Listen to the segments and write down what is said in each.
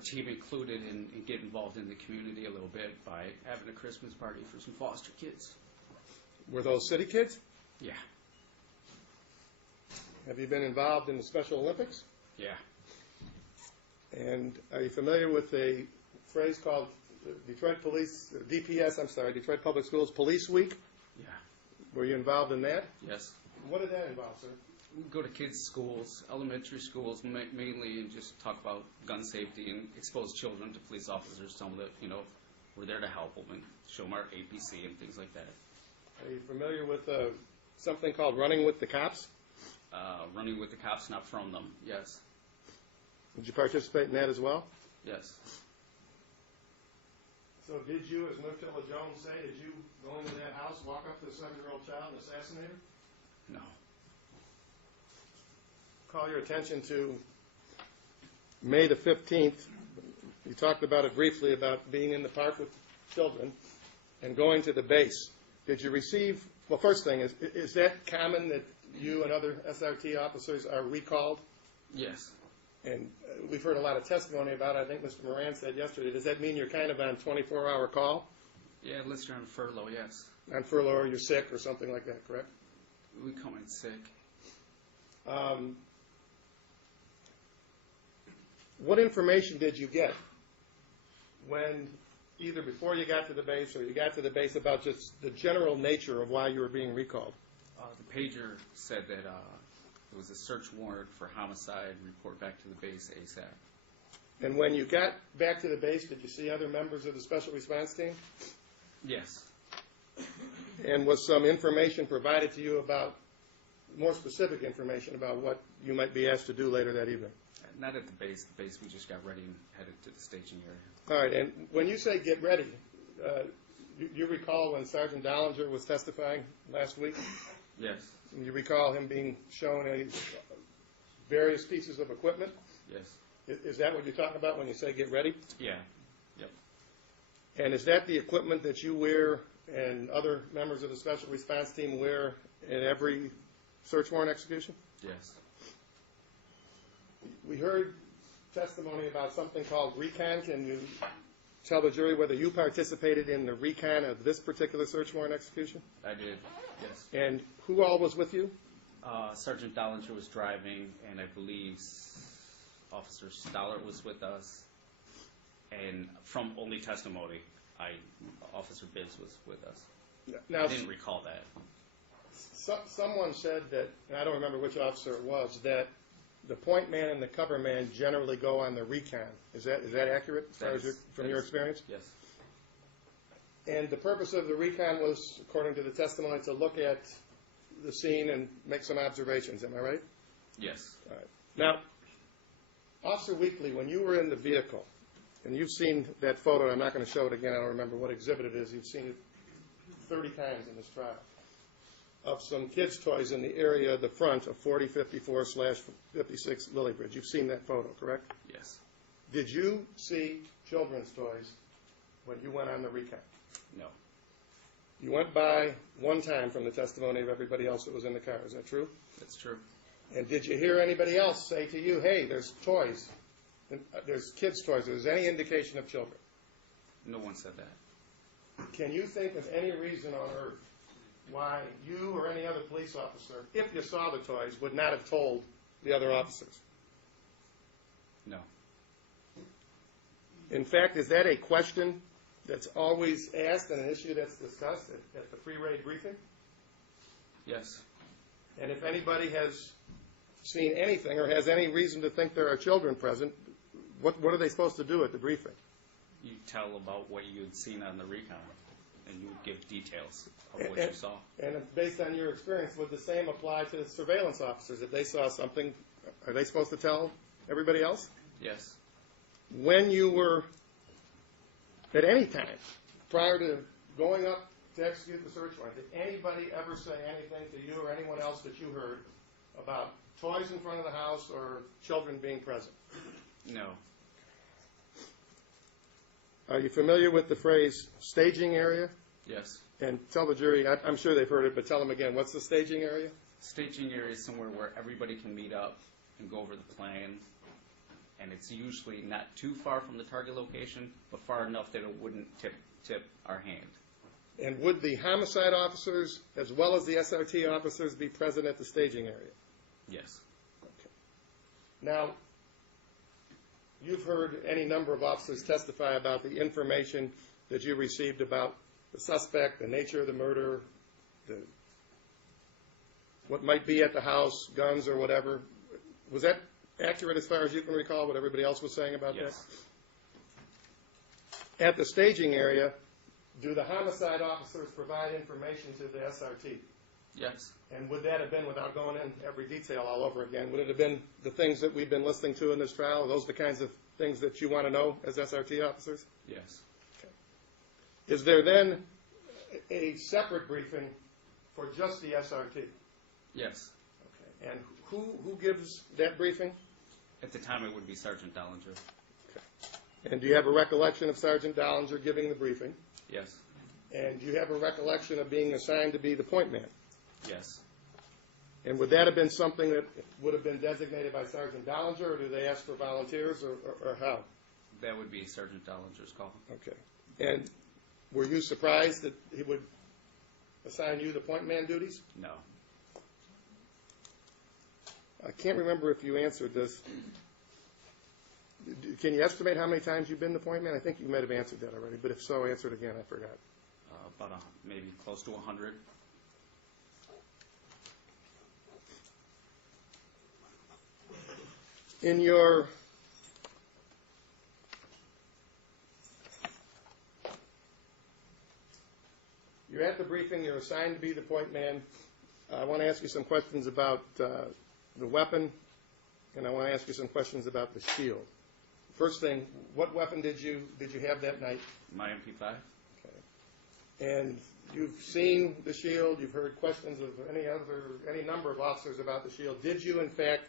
team included and get involved in the community a little bit by having a Christmas party for some foster kids. Were those city kids? Yeah. Have you been involved in the Special Olympics? Yeah. And are you familiar with a phrase called Detroit Public Schools Police Week? Yeah. Were you involved in that? Yes. What did that involve, sir? We go to kids' schools, elementary schools mainly, and just talk about gun safety and expose children to police officers. Some of the, we're there to help them and show them our APC and things like that. Are you familiar with something called running with the cops? Running with the cops, not from them, yes. Did you participate in that as well? Yes. So did you, as Murtilla Jones say, did you go into that house, walk up to the 7-year-old child and assassinate her? No. Call your attention to May the 15th. You talked about it briefly, about being in the park with children and going to the base. Did you receive, well, first thing, is that common that you and other SRT officers are recalled? Yes. And we've heard a lot of testimony about it. I think Mr. Moran said yesterday. Does that mean you're kind of on 24-hour call? Yeah, unless you're on furlough, yes. On furlough or you're sick or something like that, correct? We come in sick. What information did you get when, either before you got to the base or you got to the base, about just the general nature of why you were being recalled? The pager said that it was a search warrant for homicide. Report back to the base ASAP. And when you got back to the base, did you see other members of the special response team? Yes. And was some information provided to you about, more specific information about what you might be asked to do later that evening? Not at the base. The base, we just got ready and headed to the staging area. All right, and when you say get ready, you recall when Sergeant Dollinger was testifying last week? Yes. And you recall him being shown various pieces of equipment? Yes. Is that what you're talking about when you say get ready? Yeah. Yep. And is that the equipment that you wear and other members of the special response team wear in every search warrant execution? Yes. We heard testimony about something called recon. Can you tell the jury whether you participated in the recon of this particular search warrant execution? I did, yes. And who all was with you? Sergeant Dollinger was driving, and I believe Officer Stollert was with us. And from only testimony, Officer Bibbs was with us. Now, I didn't recall that. Someone said that, and I don't remember which officer it was, that the point man and the cover man generally go on the recon. Is that accurate from your experience? Yes. And the purpose of the recon was, according to the testimony, to look at the scene and make some observations. Am I right? Yes. All right. Now, Officer Weekly, when you were in the vehicle, and you've seen that photo, and I'm not going to show it again, I don't remember what exhibit it is, you've seen it 30 times in this trial, of some kids' toys in the area of the front of 4054/56 Lilliebridge. You've seen that photo, correct? Yes. Did you see children's toys when you went on the recon? No. You went by one time from the testimony of everybody else that was in the car. Is that true? That's true. And did you hear anybody else say to you, hey, there's toys, there's kids' toys, there's any indication of children? No one said that. Can you think of any reason on earth why you or any other police officer, if you saw the toys, would not have told the other officers? No. In fact, is that a question that's always asked and an issue that's discussed at the pre-raid briefing? Yes. And if anybody has seen anything or has any reason to think there are children present, what are they supposed to do at the briefing? You tell about what you had seen on the recon, and you would give details of what you saw. And based on your experience, would the same apply to surveillance officers? If they saw something, are they supposed to tell everybody else? Yes. When you were, at any time, prior to going up to execute the search warrant, did anybody ever say anything to you or anyone else that you heard about toys in front of the house or children being present? No. Are you familiar with the phrase staging area? Yes. And tell the jury, I'm sure they've heard it, but tell them again, what's the staging area? Staging area is somewhere where everybody can meet up and go over the plan and it's usually not too far from the target location, but far enough that it wouldn't tip our hand. And would the homicide officers, as well as the SRT officers, be present at the staging area? Yes. Okay. Now, you've heard any number of officers testify about the information that you received about the suspect, the nature of the murder, what might be at the house, guns or whatever. Was that accurate as far as you can recall, what everybody else was saying about Yes. that? At the staging area, do the homicide officers provide information to the SRT? Yes. And would that have been, without going into every detail all over again, would it have been the things that we've been listening to in this trial? Are those the kinds of things that you want to know as SRT officers? Yes. Okay. Is there then a separate briefing for just the SRT? Yes. Okay. And who gives that briefing? At the time, it would be Sergeant Dollinger. Okay. And do you have a recollection of Sergeant Dollinger giving the briefing? Yes. And do you have a recollection of being assigned to be the point man? Yes. And would that have been something that would have been designated by Sergeant Dollinger, or do they ask for volunteers, or how? That would be Sergeant Dollinger's call. Okay. And were you surprised that he would assign you the point man duties? No. I can't remember if you answered this. Can you estimate how many times you've been the point man? I think you might have answered that already, but if so, answer it again. I forgot. About maybe close to 100. You're at the briefing. You're assigned to be the point man. I want to ask you some questions about the weapon, and I want to ask you some questions about the shield. First thing, what weapon did you have that night? My MP5. Okay. And you've seen the shield. You've heard questions of any number of officers about the shield. Did you, in fact,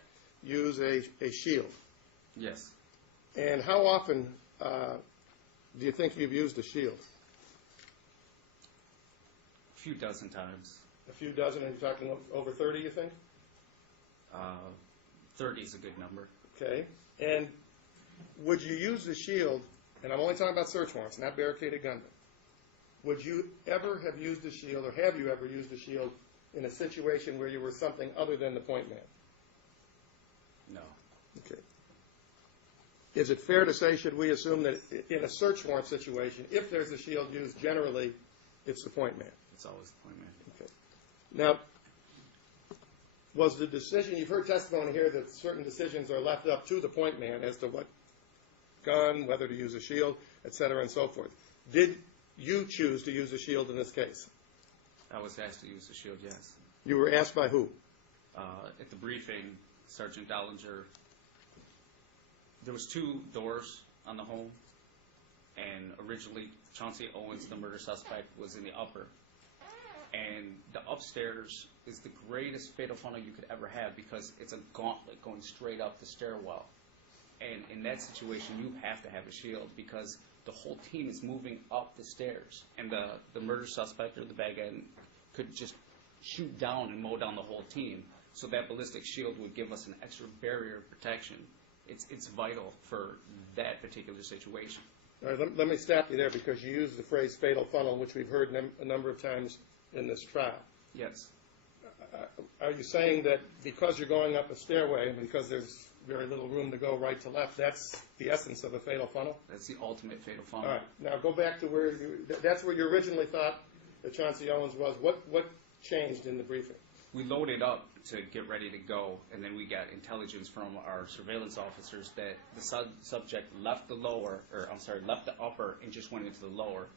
use a shield? Yes. And how often do you think you've used a shield? A few dozen times. A few dozen, and you're talking over 30, you think? 30 is a good number. Okay. And would you use the shield, and I'm only talking about search warrants, not barricaded gunmen, would you ever have used the shield, or have you ever used the shield in a situation where you were something other than the point man? No. Okay. Is it fair to say, should we assume that in a search warrant situation, if there's a shield used, generally it's the point man? It's always the point man. Okay. Now, was the decision, you've heard testimony here that certain decisions are left up to the point man as to what gun, whether to use a shield, et cetera, and so forth. Did you choose to use a shield in this case? I was asked to use the shield, yes. You were asked by who? At the briefing, Sergeant Dollinger, there was 2 doors on the home, and originally Chauncey Owens, the murder suspect, was in the upper. And the upstairs is the greatest fatal funnel you could ever have because it's a gauntlet going straight up the stairwell. And in that situation, you have to have a shield because the whole team is moving up the stairs. And the murder suspect or the bad guy could just shoot down and mow down the whole team. So that ballistic shield would give us an extra barrier of protection. It's vital for that particular situation. All right, let me stop you there because you used the phrase fatal funnel, which we've heard a number of times in this trial. Yes. Are you saying that because you're going up a stairway and because there's very little room to go right to left, that's the essence of a fatal funnel? That's the ultimate fatal funnel. All right. Now go back to where that's where you originally thought that Chauncey Owens was. What changed in the briefing? We loaded up to get ready to go, and then we got intelligence from our surveillance officers that the subject left the upper and just went into the lower.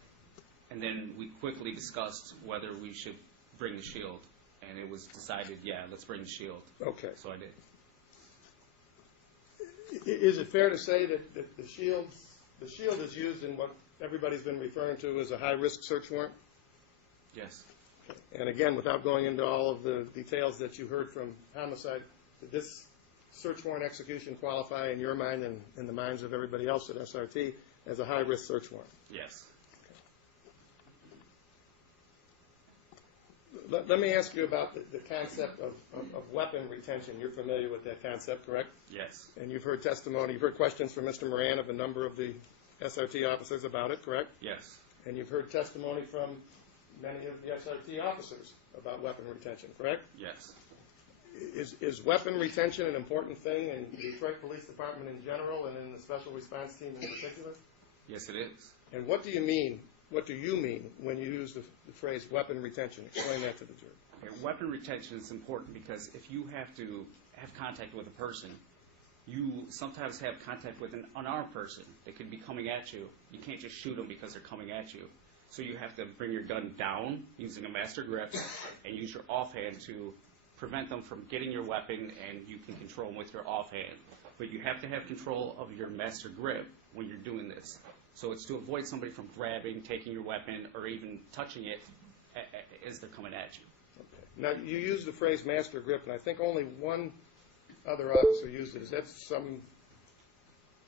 And then we quickly discussed whether we should bring the shield. And it was decided, yeah, let's bring the shield. Okay. So I did. Is it fair to say that the shield is used in what everybody's been referring to as a high-risk search warrant? Yes. Okay. And again, without going into all of the details that you heard from homicide, did this search warrant execution qualify in your mind and in the minds of everybody else at SRT as a high-risk search warrant? Yes. Let me ask you about the concept of weapon retention. You're familiar with that concept, correct? Yes. And you've heard testimony, you've heard questions from Mr. Moran of a number of the SRT officers about it, correct? Yes. And you've heard testimony from many of the SRT officers about weapon retention, correct? Yes. Is weapon retention an important thing in the Detroit Police Department in general and in the Special Response Team in particular? Yes, it is. And what do you mean when you use the phrase weapon retention? Explain that to the jury. Okay, weapon retention is important because if you have to have contact with a person, you sometimes have contact with an unarmed person that could be coming at you. You can't just shoot them because they're coming at you. So you have to bring your gun down using a master grip and use your offhand to prevent them from getting your weapon, and you can control them with your offhand. But you have to have control of your master grip when you're doing this. So it's to avoid somebody from grabbing, taking your weapon, or even touching it as they're coming at you. Okay. Now, you use the phrase master grip, and I think only one other officer used it. Is that some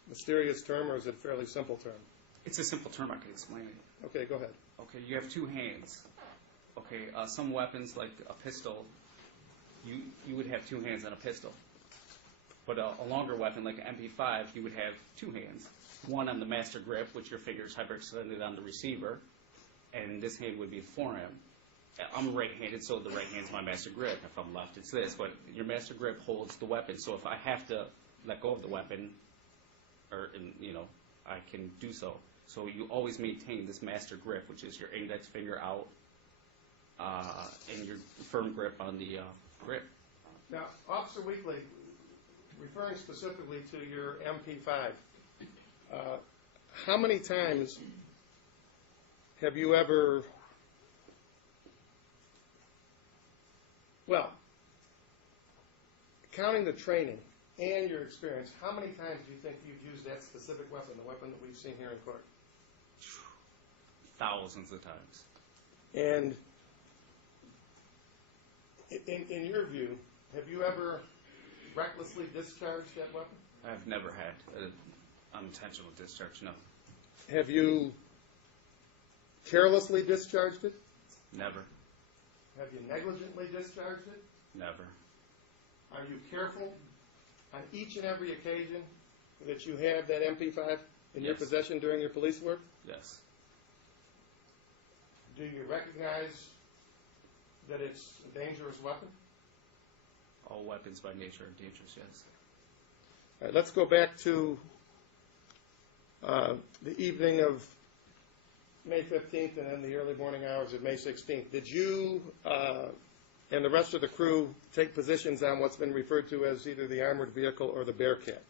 mysterious term, or is it a fairly simple term? It's a simple term. I can explain it. Okay, go ahead. Okay, you have two hands. Okay, some weapons, like a pistol, you would have two hands on a pistol. But a longer weapon, like an MP5, you would have two hands. One on the master grip, which your fingers hyperextended on the receiver, and this hand would be the forearm. I'm right-handed, so the right hand's my master grip. If I'm left, it's this. But your master grip holds the weapon, so if I have to let go of the weapon, I can do so. So you always maintain this master grip, which is your index finger out and your firm grip on the grip. Now, Officer Weekly, referring specifically to your MP5, how many times have you ever, counting the training and your experience, how many times do you think you've used that specific weapon, the weapon that we've seen here in court? Thousands of times. And in your view, have you ever recklessly discharged that weapon? I've never had an unintentional discharge, no. Have you carelessly discharged it? Never. Have you negligently discharged it? Never. Are you careful on each and every occasion that you have that MP5 in your possession during your police work? Yes. Do you recognize that it's a dangerous weapon? All weapons by nature are dangerous, yes. All right, let's go back to the evening of May 15th and then the early morning hours of May 16th. Did you and the rest of the crew take positions on what's been referred to as either the armored vehicle or the Bearcat?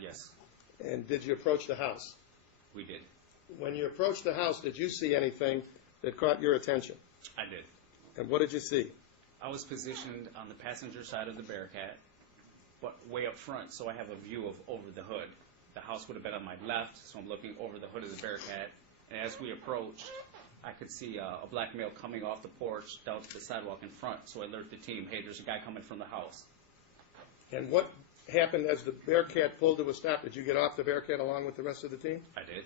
Yes. And did you approach the house? We did. When you approached the house, did you see anything that caught your attention? I did. And what did you see? I was positioned on the passenger side of the Bearcat, but way up front, so I have a view of over the hood. The house would have been on my left, so I'm looking over the hood of the Bearcat. And as we approached, I could see a black male coming off the porch down to the sidewalk in front. So I alerted the team, hey, there's a guy coming from the house. And what happened as the Bearcat pulled to a stop? Did you get off the Bearcat along with the rest of the team? I did.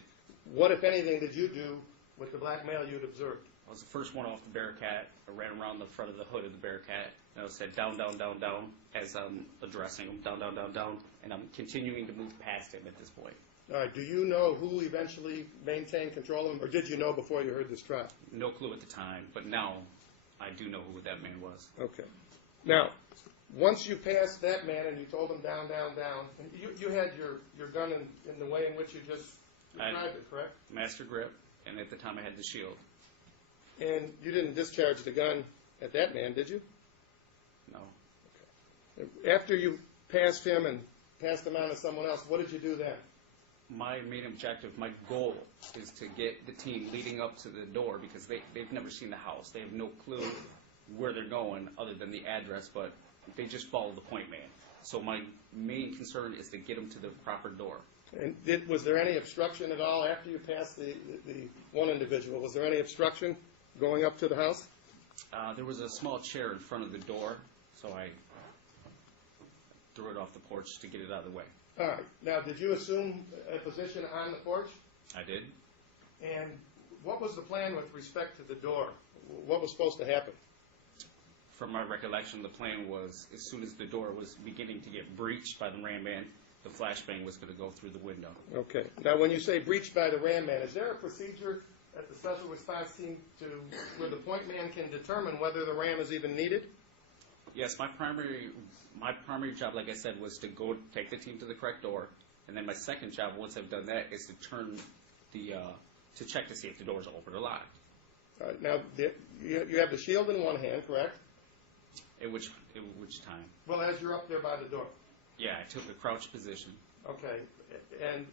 What, if anything, did you do with the black male you'd observed? I was the first one off the Bearcat. I ran around the front of the hood of the Bearcat, and I said, down, down, down, down, as I'm addressing him, down, down, down, down, and I'm continuing to move past him at this point. All right, do you know who eventually maintained control of him, or did you know before you heard this trial? No clue at the time, but now I do know who that man was. Okay. Now, once you passed that man and you told him down, down, down, and you had your gun in the way in which you just described it, correct? Master grip, and at the time I had the shield. And you didn't discharge the gun at that man, did you? No. Okay. After you passed him and passed him on to someone else, what did you do then? My main objective, my goal, is to get the team leading up to the door because they've never seen the house. They have no clue where they're going other than the address, but they just follow the point man. So my main concern is to get them to the proper door. And was there any obstruction at all after you passed the one individual? Was there any obstruction going up to the house? There was a small chair in front of the door, so I threw it off the porch to get it out of the way. All right. Now, did you assume a position on the porch? I did. And what was the plan with respect to the door? What was supposed to happen? from my recollection, the plan was as soon as the door was beginning to get breached by the ram man, the flashbang was going to go through the window. Okay. Now, when you say breached by the ram man, is there a procedure at the special response team where the point man can determine whether the ram is even needed? Yes, my primary job, like I said, was to go take the team to the correct door, and then my second job, once I've done that, is to turn to check to see if the door is open or locked. All right. Now, you have the shield in one hand, correct? At which time? Well, as you're up there by the door. Yeah, I took a crouched position. Okay. And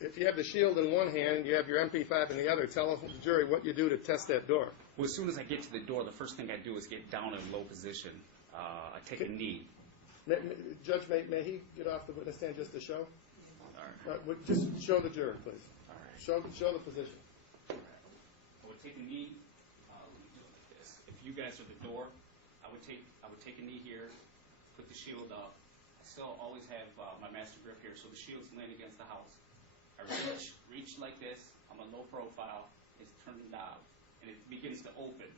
if you have the shield in one hand, you have your MP5 in the other, tell the jury what you do to test that door. Well, as soon as I get to the door, the first thing I do is get down in a low position. I take a knee. Judge, may he get off the witness stand just to show? All right. Just show the jury, please. All right. Show the position. All right. I would take a knee. Let me do it like this. If you guys are the door, I would take a knee here, put the shield up. I still always have my master grip here, so the shield's laying against the house. I reach like this. I'm a low profile. It's turn the knob, and it begins to open.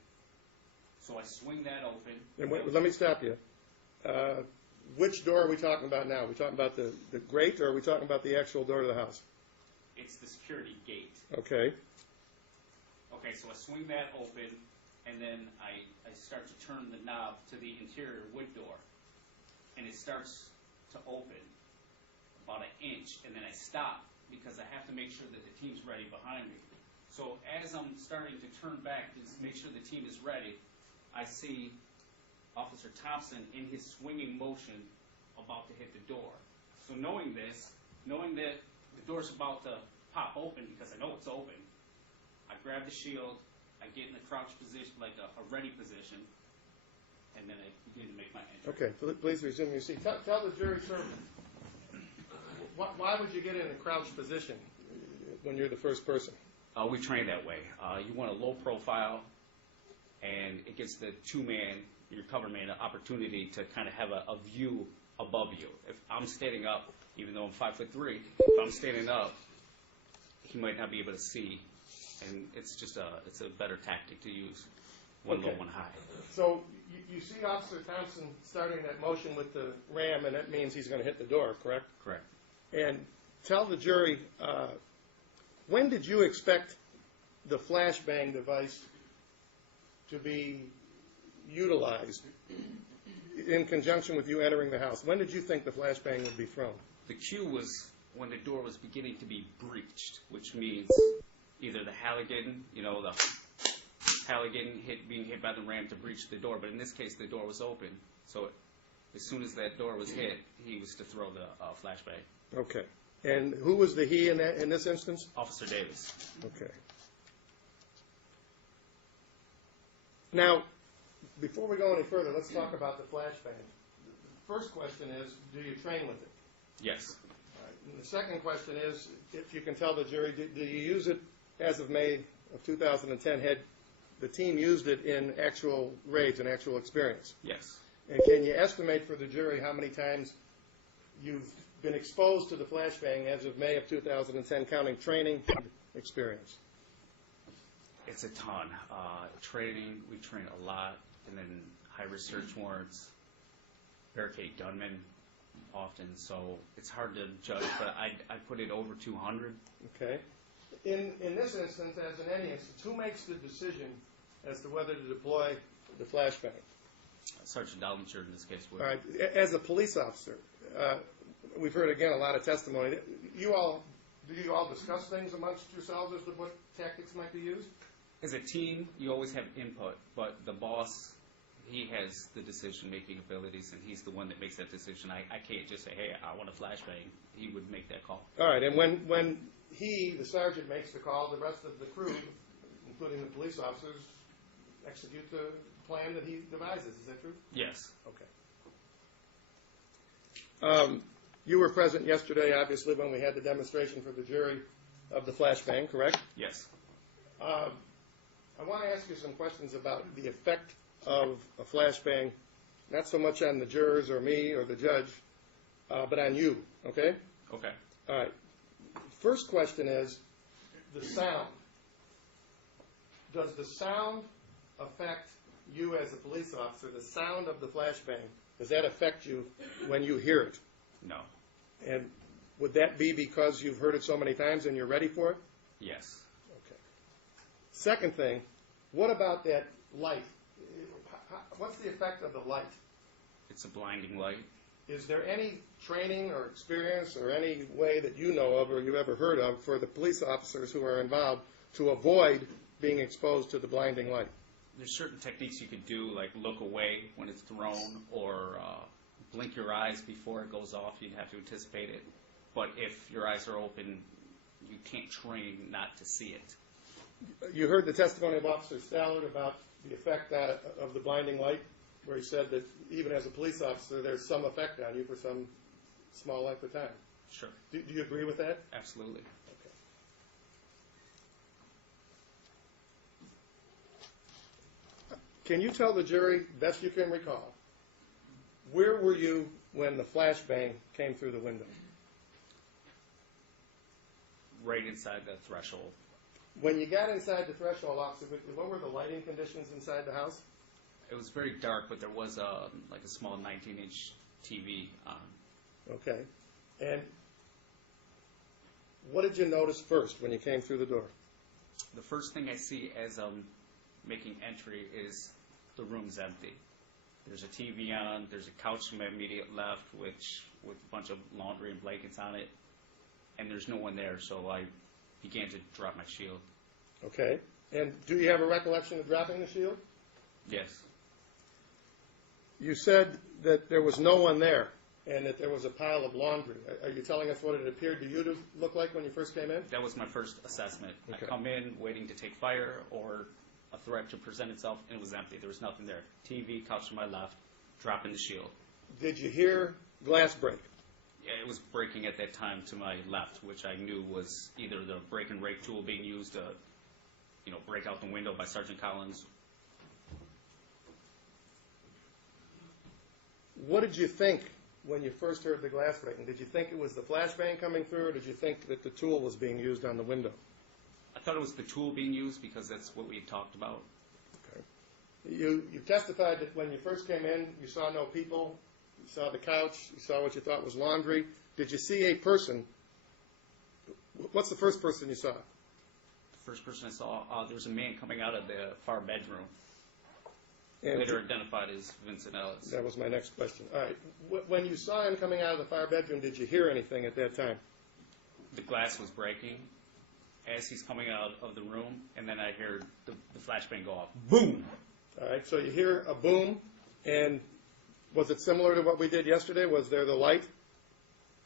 So I swing that open. And let me stop you. Which door are we talking about now? Are we talking about the grate, or are we talking about the actual door to the house? It's the security gate. Okay. Okay, so I swing that open, and then I start to turn the knob to the interior wood door, and it starts to open about an inch, and then I stop because I have to make sure that the team's ready behind me. So as I'm starting to turn back to make sure the team is ready, I see Officer Thompson in his swinging motion about to hit the door. So knowing that the door's about to pop open because I know it's open, I grab the shield, I get in the crouch position, like a ready position, and then I begin to make my entry. Okay, please resume your seat. Tell the jury, sir, why would you get in a crouched position when you're the first person? We train that way. You want a low profile, and it gives the two-man, your cover man, an opportunity to kind of have a view above you. If I'm standing up, even though I'm 5'3", if I'm standing up, he might not be able to see, and it's a better tactic to use, one low, one high. So you see Officer Thompson starting that motion with the ram, and that means he's going to hit the door, correct? Correct. And tell the jury, when did you expect the flashbang device to be utilized in conjunction with you entering the house? When did you think the flashbang would be thrown? The cue was when the door was beginning to be breached, which means either the Halligan, the Halligan being hit by the ram to breach the door, but in this case the door was open. So as soon as that door was hit, he was to throw the flashbang. Okay. And who was the he in this instance? Officer Davis. Okay. Now, before we go any further, let's talk about the flashbang. The first question is, do you train with it? Yes. All right. And the second question is, if you can tell the jury, do you use it as of May of 2010? Had the team used it in actual raids and actual experience? Yes. And can you estimate for the jury how many times you've been exposed to the flashbang as of May of 2010, counting training and experience? It's a ton. Training, we train a lot, and then high-risk search warrants, barricade gunmen often, so it's hard to judge, but I put it over 200. Okay. In this instance, as in any instance, who makes the decision as to whether to deploy the flashbang? Sergeant Dollinger in this case would. All right. As a police officer, we've heard, again, a lot of testimony. Do you all discuss things amongst yourselves as to what tactics might be used? As a team, you always have input, but the boss, he has the decision-making abilities, and he's the one that makes that decision. I can't just say, hey, I want a flashbang. He would make that call. All right. And when he, the sergeant, makes the call, the rest of the crew, including the police officers, execute the plan that he devises. Is that true? Yes. Okay. You were present yesterday, obviously, when we had the demonstration for the jury of the flashbang, correct? Yes. I want to ask you some questions about the effect of a flashbang, not so much on the jurors or me or the judge, but on you, okay? Okay. All right. First question is the sound. Does the sound affect you as a police officer, the sound of the flashbang, does that affect you when you hear it? No. And would that be because you've heard it so many times and you're ready for it? Yes. Okay. Second thing, what about that light? What's the effect of the light? It's a blinding light. Is there any training or experience or any way that you know of or you ever heard of for the police officers who are involved to avoid being exposed to the blinding light? There's certain techniques you could do, like look away when it's thrown, or blink your eyes before it goes off. You'd have to anticipate it. But if your eyes are open, you can't train not to see it. You heard the testimony of Officer Stallard about the effect of the blinding light, where he said that even as a police officer, there's some effect on you for some small length of time. Sure. Do you agree with that? Absolutely. Okay. Can you tell the jury, best you can recall, where were you when the flashbang came through the window? Right inside the threshold. When you got inside the threshold, Officer Whitley, what were the lighting conditions inside the house? It was very dark, but there was a small 19-inch TV on. Okay. And what did you notice first when you came through the door? The first thing I see as I'm making entry is the room's empty. There's a TV on. There's a couch to my immediate left, with a bunch of laundry and blankets on it, and there's no one there. So I began to drop my shield. Okay. And do you have a recollection of dropping the shield? Yes. You said that there was no one there and that there was a pile of laundry. Are you telling us what it appeared to you to look like when you first came in? That was my first assessment. Okay. I come in waiting to take fire or a threat to present itself, and it was empty. There was nothing there. TV, couch to my left, dropping the shield. Did you hear glass break? Yeah, it was breaking at that time to my left, which I knew was either the break and rake tool being used to, break out the window by Sergeant Collins. What did you think when you first heard the glass breaking? Did you think it was the flashbang coming through, or did you think that the tool was being used on the window? I thought it was the tool being used because that's what we had talked about. Okay. You testified that when you first came in, you saw no people, you saw the couch, you saw what you thought was laundry. Did you see a person? What's the first person you saw? The first person I saw, there was a man coming out of the far bedroom, And later identified as Vincent Ellis. that was my next question. All right. When you saw him coming out of the far bedroom, did you hear anything at that time? The glass was breaking as he's coming out of the room, and then I heard the flashbang go off. Boom! All right. So you hear a boom, and was it similar to what we did yesterday? Was there the light?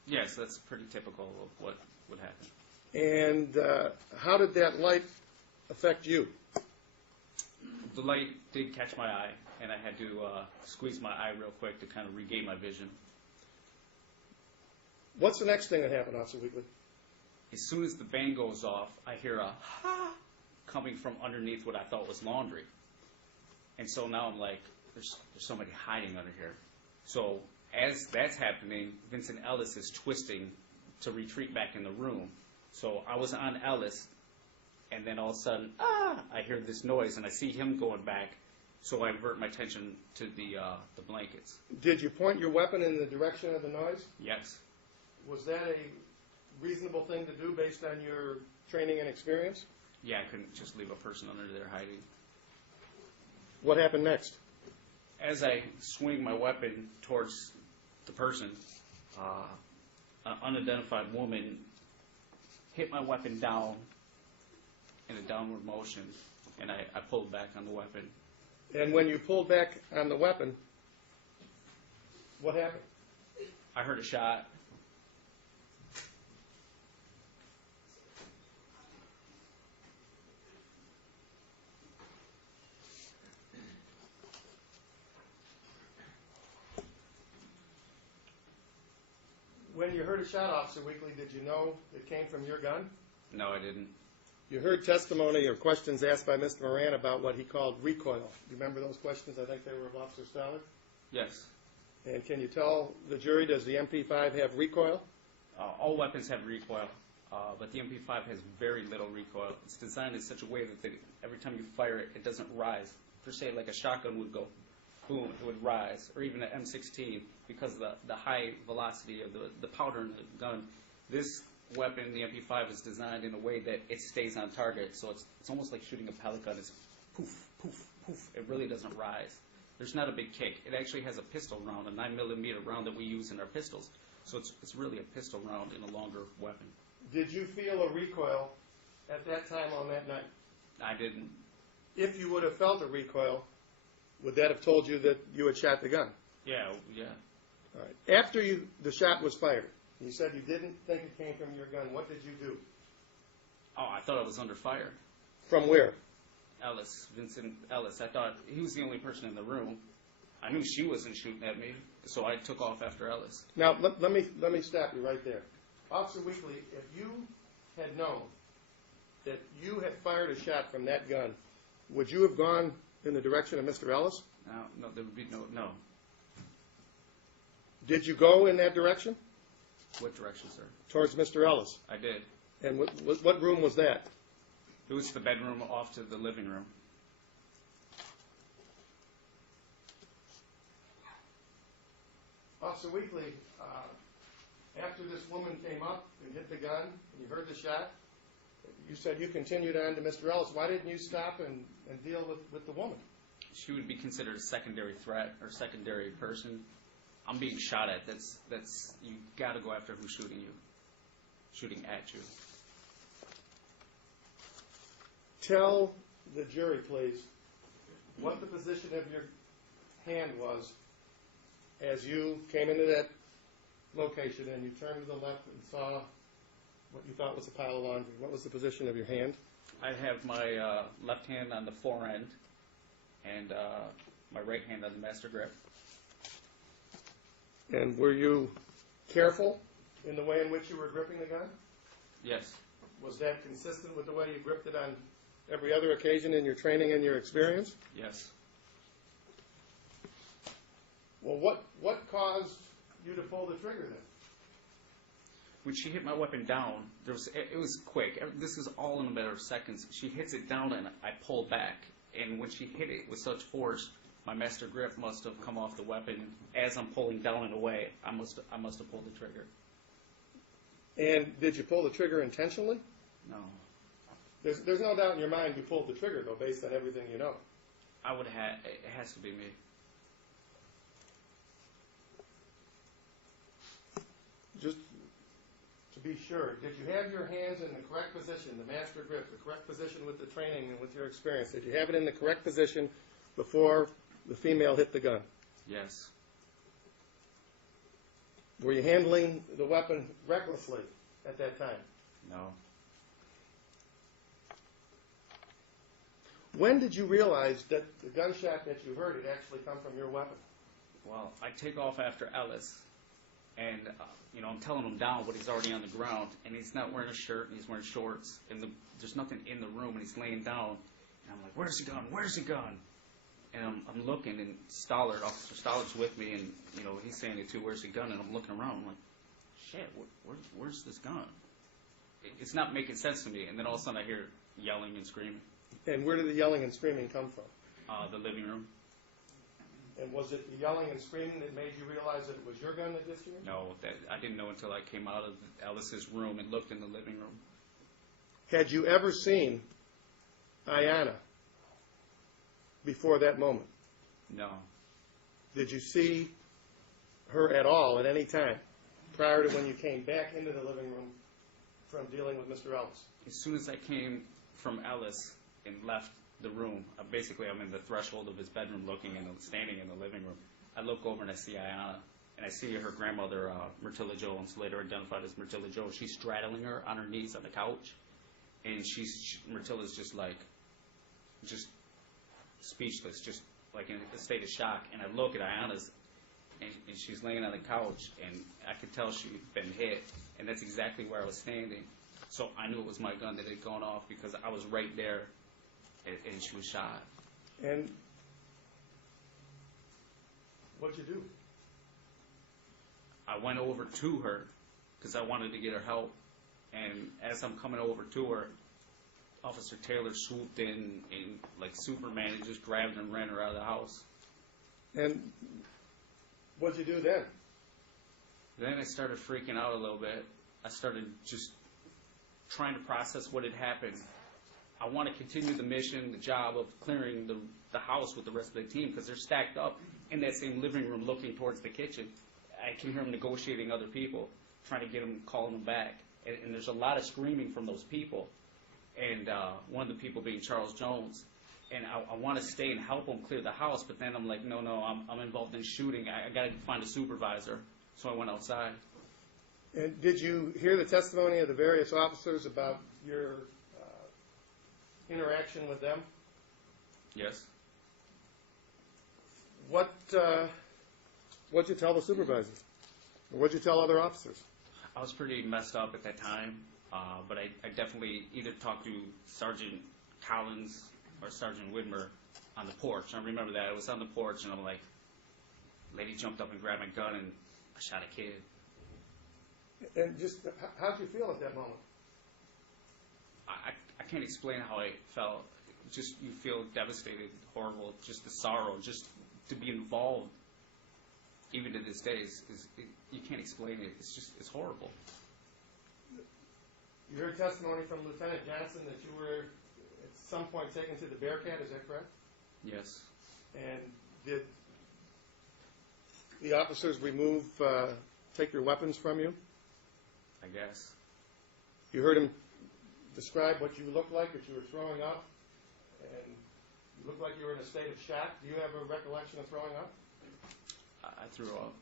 Yes, that's pretty typical of what would happen. And how did that light affect you? The light did catch my eye, and I had to squeeze my eye real quick to kind of regain my vision. What's the next thing that happened, Officer Wheatley? As soon as the bang goes off, I hear a ha coming from underneath what I thought was laundry. And so now I'm like, there's somebody hiding under here. So as that's happening, Vincent Ellis is twisting to retreat back in the room. So I was on Ellis, and then all of a sudden, I hear this noise, and I see him going back. So I avert my attention to the blankets. Did you point your weapon in the direction of the noise? Yes. Was that a reasonable thing to do based on your training and experience? Yeah, I couldn't just leave a person under there hiding. What happened next? As I swing my weapon towards the person, an unidentified woman hit my weapon down in a downward motion, and I pulled back on the weapon. And when you pulled back on the weapon, what happened? I heard a shot. When you heard a shot, Officer Wheatley, did you know it came from your gun? No, I didn't. You heard testimony or questions asked by Mr. Moran about what he called recoil. Do you remember those questions? I think they were of Officer Stallard. Yes. And can you tell the jury, does the MP5 have recoil? All weapons have recoil, but the MP5 has very little recoil. It's designed in such a way that every time you fire it, it doesn't rise. per se, like a shotgun would go, boom, it would rise, or even an M16, because of the high velocity of the powder in the gun. This weapon, the MP5, is designed in a way that it stays on target, so it's almost like shooting a pellet gun. It's poof, poof, poof. It really doesn't rise. There's not a big kick. It actually has a pistol round, a 9mm round that we use in our pistols. So it's really a pistol round in a longer weapon. Did you feel a recoil at that time on that night? I didn't. If you would have felt a recoil, would that have told you that you had shot the gun? Yeah. All right. After the shot was fired, you said you didn't think it came from your gun. What did you do? Oh, I thought I was under fire. From where? Vincent Ellis. I thought he was the only person in the room. I knew she wasn't shooting at me, so I took off after Ellis. Now, let me stop you right there. Officer Weekly, if you had known that you had fired a shot from that gun, would you have gone in the direction of Mr. Ellis? No, there would be no. Did you go in that direction? What direction, sir? Towards Mr. Ellis. I did. And what room was that? It was the bedroom off to the living room. Officer Weekly, after this woman came up and hit the gun, and you heard the shot, you said you continued on to Mr. Ellis. Why didn't you stop and deal with the woman? She would be considered a secondary threat or secondary person. I'm being shot at. That's you got to go after who's shooting at you. Tell the jury, please, what the position of your hand was as you came into that location and you turned to the left and saw what you thought was a pile of laundry. What was the position of your hand? I have my left hand on the fore end and my right hand on the master grip. And were you careful in the way in which you were gripping the gun? Yes. Was that consistent with the way you gripped it on every other occasion in your training and your experience? Yes. Well, what caused you to pull the trigger then? When she hit my weapon down, it was quick. This is all in a matter of seconds. She hits it down and I pull back. And when she hit it with such force, my master grip must have come off the weapon. As I'm pulling down and away, I must have pulled the trigger. And did you pull the trigger intentionally? No. There's no doubt in your mind you pulled the trigger, though, based on everything you know. It has to be me. Just to be sure, did you have your hands in the correct position, the master grip, the correct position with the training and with your experience? Did you have it in the correct position before the female hit the gun? Yes. Were you handling the weapon recklessly at that time? No. When did you realize that the gunshot that you heard had actually come from your weapon? Well, I take off after Ellis, and I'm telling him down, but he's already on the ground, and he's not wearing a shirt, and he's wearing shorts, and there's nothing in the room, and he's laying down, and I'm like, "Where's the gun? Where's the gun?" And I'm looking, and Officer Stoller's with me, and he's saying it too. Where's the gun? And I'm looking around, I'm like, "Shit, where's this gun?" It's not making sense to me, and then all of a sudden I hear yelling and screaming. And where did the yelling and screaming come from? The living room. And was it the yelling and screaming that made you realize that it was your gun that did you? No, I didn't know until I came out of Ellis's room and looked in the living room. Had you ever seen Ayanna before that moment? No. Did you see her at all at any time prior to when you came back into the living room from dealing with Mr. Ellis? As soon as I came from Ellis and left the room, basically I'm in the threshold of his bedroom looking and standing in the living room. I look over and I see Ayanna, and I see her grandmother, Myrtilla Jones, later identified as Myrtilla Jones. She's straddling her on her knees on the couch, and Myrtilla's just speechless, just like in a state of shock. And I look at Ayanna's, and she's laying on the couch, and I could tell she'd been hit, and that's exactly where I was standing. So I knew it was my gun that had gone off because I was right there, and she was shot. And what'd you do? I went over to her because I wanted to get her help. And as I'm coming over to her, Officer Taylor swooped in and like Superman and just grabbed her and ran her out of the house. And what'd you do then? Then I started freaking out a little bit. I started just trying to process what had happened. I want to continue the mission, the job of clearing the house with the rest of the team because they're stacked up in that same living room looking towards the kitchen. I can hear them negotiating other people, trying to get them, calling them back. And there's a lot of screaming from those people. And one of the people being Charles Jones. And I want to stay and help him clear the house, but then I'm like, no, I'm involved in shooting. I got to find a supervisor. So I went outside. And did you hear the testimony of the various officers about your interaction with them? Yes. What'd you tell the supervisors? Or what'd you tell other officers? I was pretty messed up at that time, but I definitely either talked to Sergeant Collins or Sergeant Widmer on the porch. I remember that. I was on the porch, and I'm like, lady jumped up and grabbed my gun, and I shot a kid. And just, how'd you feel at that moment? I can't explain how I felt. Just, you feel devastated, horrible, just the sorrow, just to be involved, even to this day, you can't explain it. It's horrible. You heard testimony from Lieutenant Johnson that you were at some point taken to the Bearcat, is that correct? Yes. And did the officers take your weapons from you? I guess. You heard him describe what you looked like, that you were throwing up, and you looked like you were in a state of shock. Do you have a recollection of throwing up? I threw up.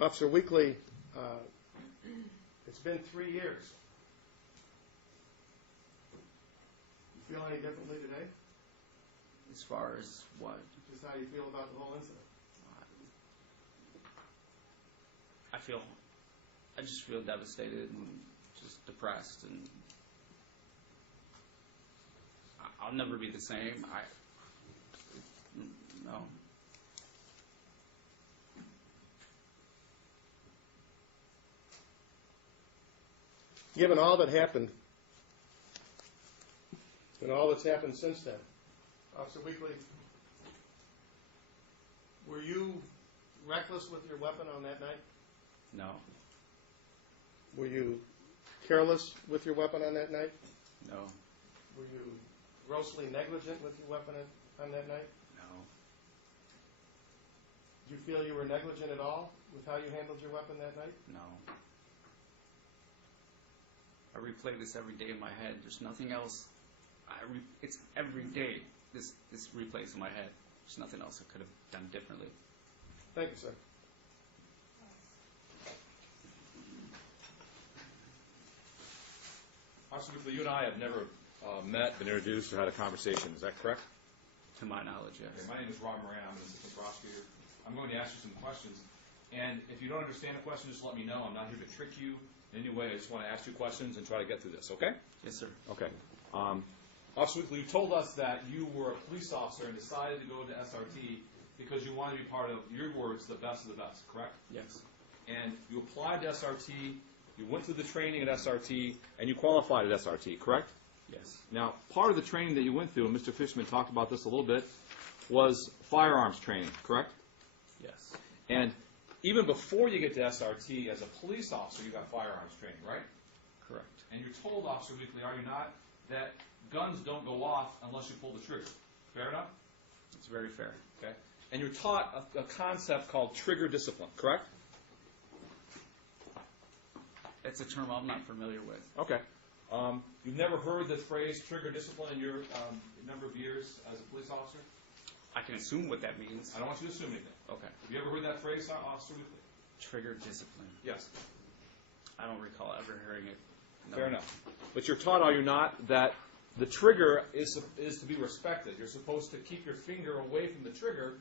Officer Weekly, it's been 3 years. You feel any differently today? As far as what? Just how you feel about the whole incident? I just feel devastated and just depressed, and I'll never be the same. No. Given all that happened, and all that's happened since then, Officer Weekly, were you reckless with your weapon on that night? No. Were you careless with your weapon on that night? No. Were you grossly negligent with your weapon on that night? No. Do you feel you were negligent at all with how you handled your weapon that night? No. I replay this every day in my head. There's nothing else. It's every day this replays in my head. There's nothing else I could have done differently. Thank you, sir. Officer Weekly, you and I have never met, been introduced, or had a conversation. Is that correct? To my knowledge, yes. Okay, my name is Rob Moran. I'm an assistant prosecutor. I'm going to ask you some questions. And if you don't understand a question, just let me know. I'm not here to trick you in any way. I just want to ask you questions and try to get through this, okay? Yes, sir. Okay. Officer Weekly, you told us that you were a police officer and decided to go to SRT because you wanted to be part of, your words, the best of the best, correct? Yes. And you applied to SRT, you went through the training at SRT, and you qualified at SRT, correct? Yes. Now, part of the training that you went through, and Mr. Fishman talked about this a little bit, was firearms training, correct? Yes. And even before you get to SRT, as a police officer, you got firearms training, right? Correct. And you're told, Officer Weekly, are you not, that guns don't go off unless you pull the trigger. Fair enough? It's very fair. Okay. And you're taught a concept called trigger discipline, correct? It's a term I'm not familiar with. Okay. You've never heard the phrase trigger discipline in your number of years as a police officer? I can assume what that means. I don't want you to assume anything. Okay. Have you ever heard that phrase, Officer Weekly? Trigger discipline. Yes. I don't recall ever hearing it. No. Fair enough. But you're taught, are you not, that the trigger is to be respected. You're supposed to keep your finger away from the trigger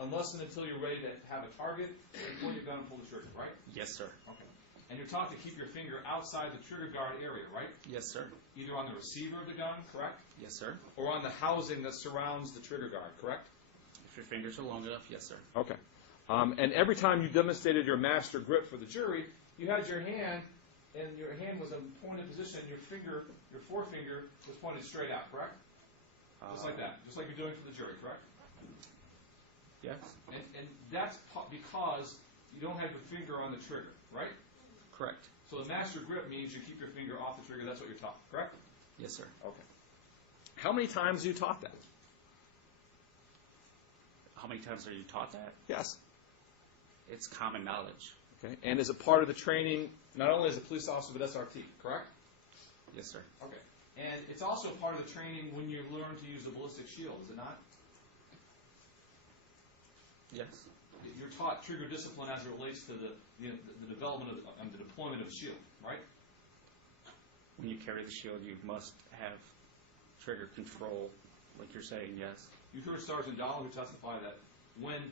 unless and until you're ready to have a target and pull your gun and pull the trigger, right? Yes, sir. Okay. And you're taught to keep your finger outside the trigger guard area, right? Yes, sir. Either on the receiver of the gun, correct? Yes, sir. Or on the housing that surrounds the trigger guard, correct? If your fingers are long enough, yes, sir. Okay. And every time you demonstrated your master grip for the jury, you had your hand, and your hand was in a pointed position. Your forefinger was pointed straight out, correct? Just like that, just like you're doing for the jury, correct? Yes. And that's because you don't have your finger on the trigger, right? Correct. So the master grip means you keep your finger off the trigger. That's what you're taught, correct? Yes, sir. Okay. How many times have you taught that? How many times are you taught that? Yes. It's common knowledge. Okay. And is it part of the training, not only as a police officer, but SRT, correct? Yes, sir. Okay. And it's also part of the training when you learn to use a ballistic shield, is it not? Yes. You're taught trigger discipline as it relates to the development and the deployment of a shield, right? When you carry the shield, you must have trigger control, like you're saying, yes. You heard Sergeant Donald who testified that when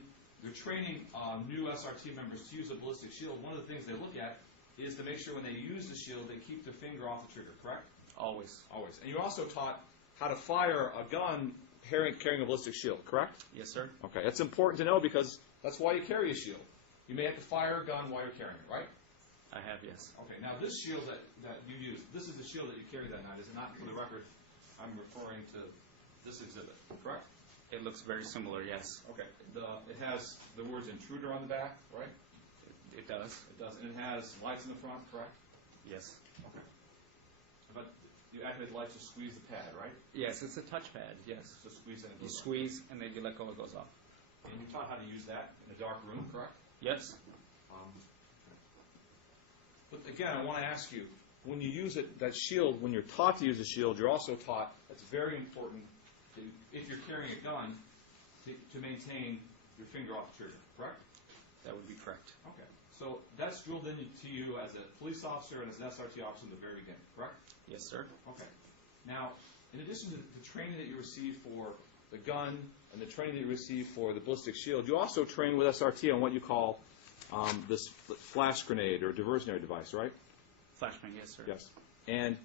they're training new SRT members to use a ballistic shield, one of the things they look at is to make sure when they use the shield, they keep their finger off the trigger, correct? Always. Always. And you're also taught how to fire a gun carrying a ballistic shield, correct? Yes, sir. Okay. That's important to know because that's why you carry a shield. You may have to fire a gun while you're carrying it, right? I have, yes. Okay. Now, this shield that you use, this is the shield that you carry that night, is it not? For the record, I'm referring to this exhibit, correct? It looks very similar, yes. Okay. It has the words intruder on the back, right? It does. It does. And it has lights in the front, correct? Yes. Okay. But you activate the lights to squeeze the pad, right? Yes, it's a touchpad, yes. So squeeze it. You squeeze, and then you let go, it goes off. And you taught how to use that in a dark room, correct? Yes. But again, I want to ask you, when you use that shield, when you're taught to use a shield, you're also taught it's very important to, if you're carrying a gun, to maintain your finger off the trigger, correct? That would be correct. Okay. So that's drilled into you as a police officer and as an SRT officer in the very beginning, correct? Yes, sir. Okay. Now, in addition to the training that you receive for the gun and the training that you receive for the ballistic shield, you also train with SRT on what you call this flash grenade or diversionary device, right? Flashbang, yes, sir. Yes. And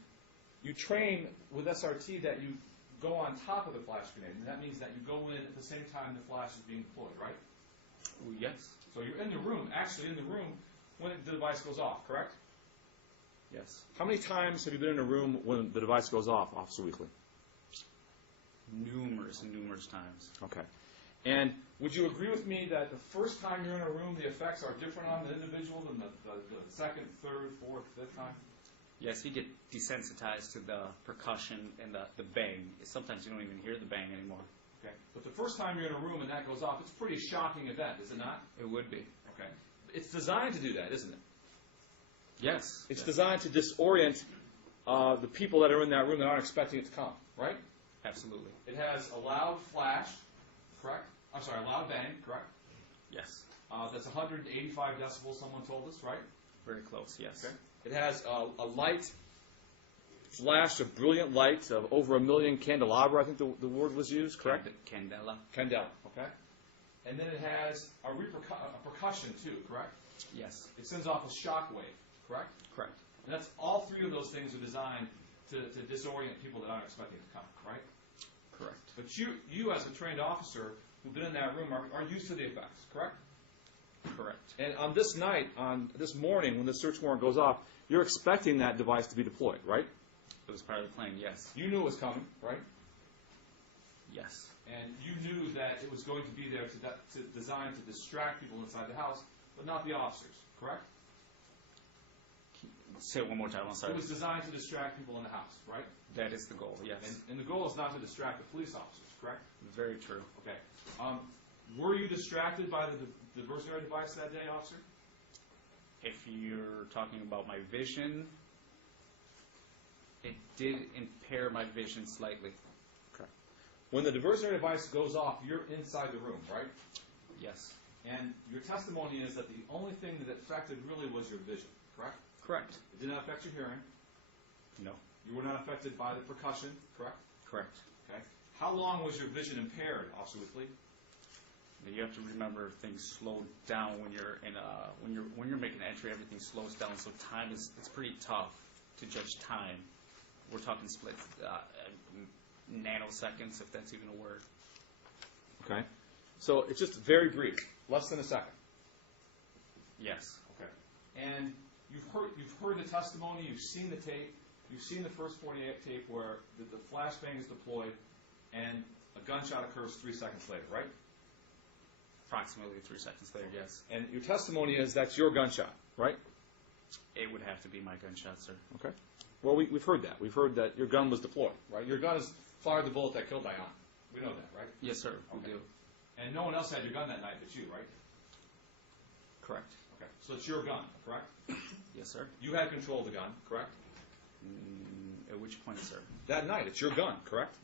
you train with SRT that you go on top of the flash grenade, and that means that you go in at the same time the flash is being deployed, right? Ooh, yes. So you're in the room, actually in the room, when the device goes off, correct? Yes. How many times have you been in a room when the device goes off, Officer Weekly? Numerous and numerous times. Okay. And would you agree with me that the first time you're in a room, the effects are different on the individual than the second, third, fourth, fifth time? Yes, you get desensitized to the percussion and the bang. Sometimes you don't even hear the bang anymore. Okay. But the first time you're in a room and that goes off, it's a pretty shocking event, is it not? It would be. Okay. It's designed to do that, isn't it? Yes. It's yes. designed to disorient the people that are in that room that aren't expecting it to come, right? Absolutely. It has a loud flash, correct? I'm sorry, a loud bang, correct? Yes. That's 185 decibels, someone told us, right? Very close, yes. Okay. It has a light flash, a brilliant light of over 1 million candelabra, I think the word was used, correct? Candela. Candela, okay. And then it has a percussion too, correct? Yes. It sends off a shock wave, correct? Correct. And that's all three of those things are designed to disorient people that aren't expecting it to come, right? Correct. But you as a trained officer who've been in that room are used to the effects, correct? Correct. And on this night, on this morning, when the search warrant goes off, you're expecting that device to be deployed, right? It was part of the plan, yes. You knew it was coming, right? Yes. And you knew that it was going to be there to design to distract people inside the house, but not the officers, correct? Say it one more time, I'm sorry. It was designed to distract people in the house, right? That is the goal, yes. And the goal is not to distract the police officers, correct? Very true. Okay. Were you distracted by the diversionary device that day, officer? If you're talking about my vision, it did impair my vision slightly. Okay. When the diversionary device goes off, you're inside the room, right? Yes. And your testimony is that the only thing that affected really was your vision, correct? Correct. It did not affect your hearing. No. You were not affected by the percussion, correct? Correct. Okay. How long was your vision impaired, Officer Whitley? You have to remember things slow down when you're in when you're making an entry. Everything slows down, so time it's pretty tough to judge time. We're talking splits, nanoseconds, if that's even a word. Okay. So it's just very brief. Less than a second. Yes. Okay. And you've heard the testimony, you've seen the tape, you've seen the first 48 tape where the flashbang is deployed and a gunshot occurs 3 seconds later, right? Approximately 3 seconds later, yes. And your testimony is that's your gunshot, right? It would have to be my gunshot, sir. Okay. Well, we've heard that. We've heard that your gun was deployed, right? Your gun has fired the bullet that killed Diana. We know that, right? Yes, sir. We do. And no one else had your gun that night but you, right? Correct. Okay. So it's your gun, correct? Yes, sir. You had control of the gun, correct? At which point, sir? That night, it's your gun, correct?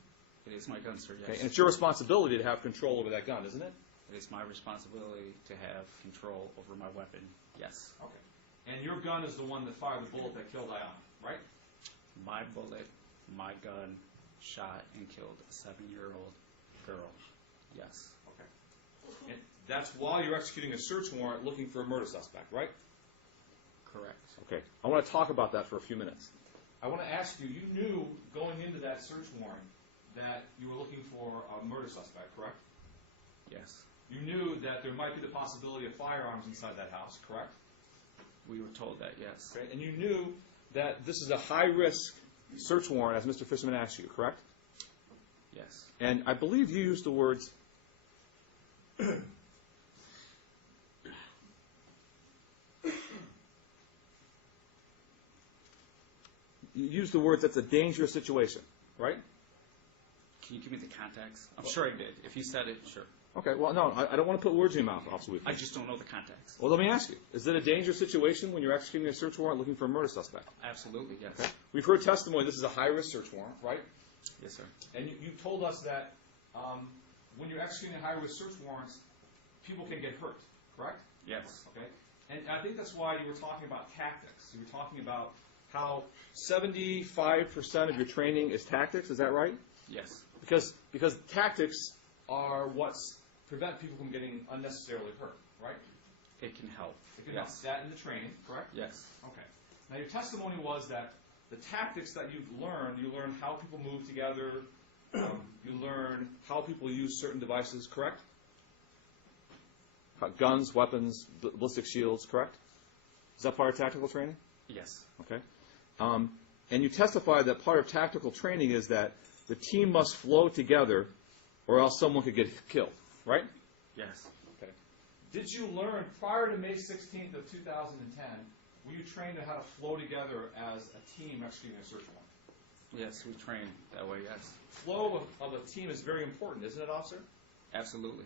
It is my gun, sir, yes. Okay. And it's your responsibility to have control over that gun, isn't it? It is my responsibility to have control over my weapon, yes. Okay. And your gun is the one that fired the bullet that killed Diana, right? My bullet, my gun, shot and killed a 7-year-old girl, yes. Okay. And that's while you're executing a search warrant looking for a murder suspect, right? Correct. Okay. I want to talk about that for a few minutes. I want to ask you, you knew going into that search warrant that you were looking for a murder suspect, correct? Yes. You knew that there might be the possibility of firearms inside that house, correct? We were told that, yes. Okay. And you knew that this is a high-risk search warrant, as Mr. Fisherman asked you, correct? Yes. And I believe you used the words, that's a dangerous situation, right? Can you give me the context? I'm sure I did. If you said it, sure. Okay, well, no, I don't want to put words in your mouth, Officer Wheatley. I just don't know the context. Well, let me ask you. Is it a dangerous situation when you're executing a search warrant looking for a murder suspect? Absolutely, yes. Okay. We've heard testimony this is a high-risk search warrant, right? Yes, sir. And you told us that when you're executing high-risk search warrants, people can get hurt, correct? Yes. Okay. And I think that's why you were talking about tactics. You were talking about how 75% of your training is tactics. Is that right? Yes. Because tactics are what's prevent people from getting unnecessarily hurt, right? It can help. It can Yes. help. That in the training, correct? Yes. Okay. Now your testimony was that the tactics that you learn how people move together, you learn how people use certain devices, correct? Guns, weapons, ballistic shields, correct? Is that part of tactical training? Yes. Okay. And you testified that part of tactical training is that the team must flow together or else someone could get killed, right? Yes. Okay. Did you learn prior to May 16th of 2010, were you trained on how to flow together as a team executing a search warrant? Yes, we train that way, yes. Flow of a team is very important, isn't it, officer? Absolutely.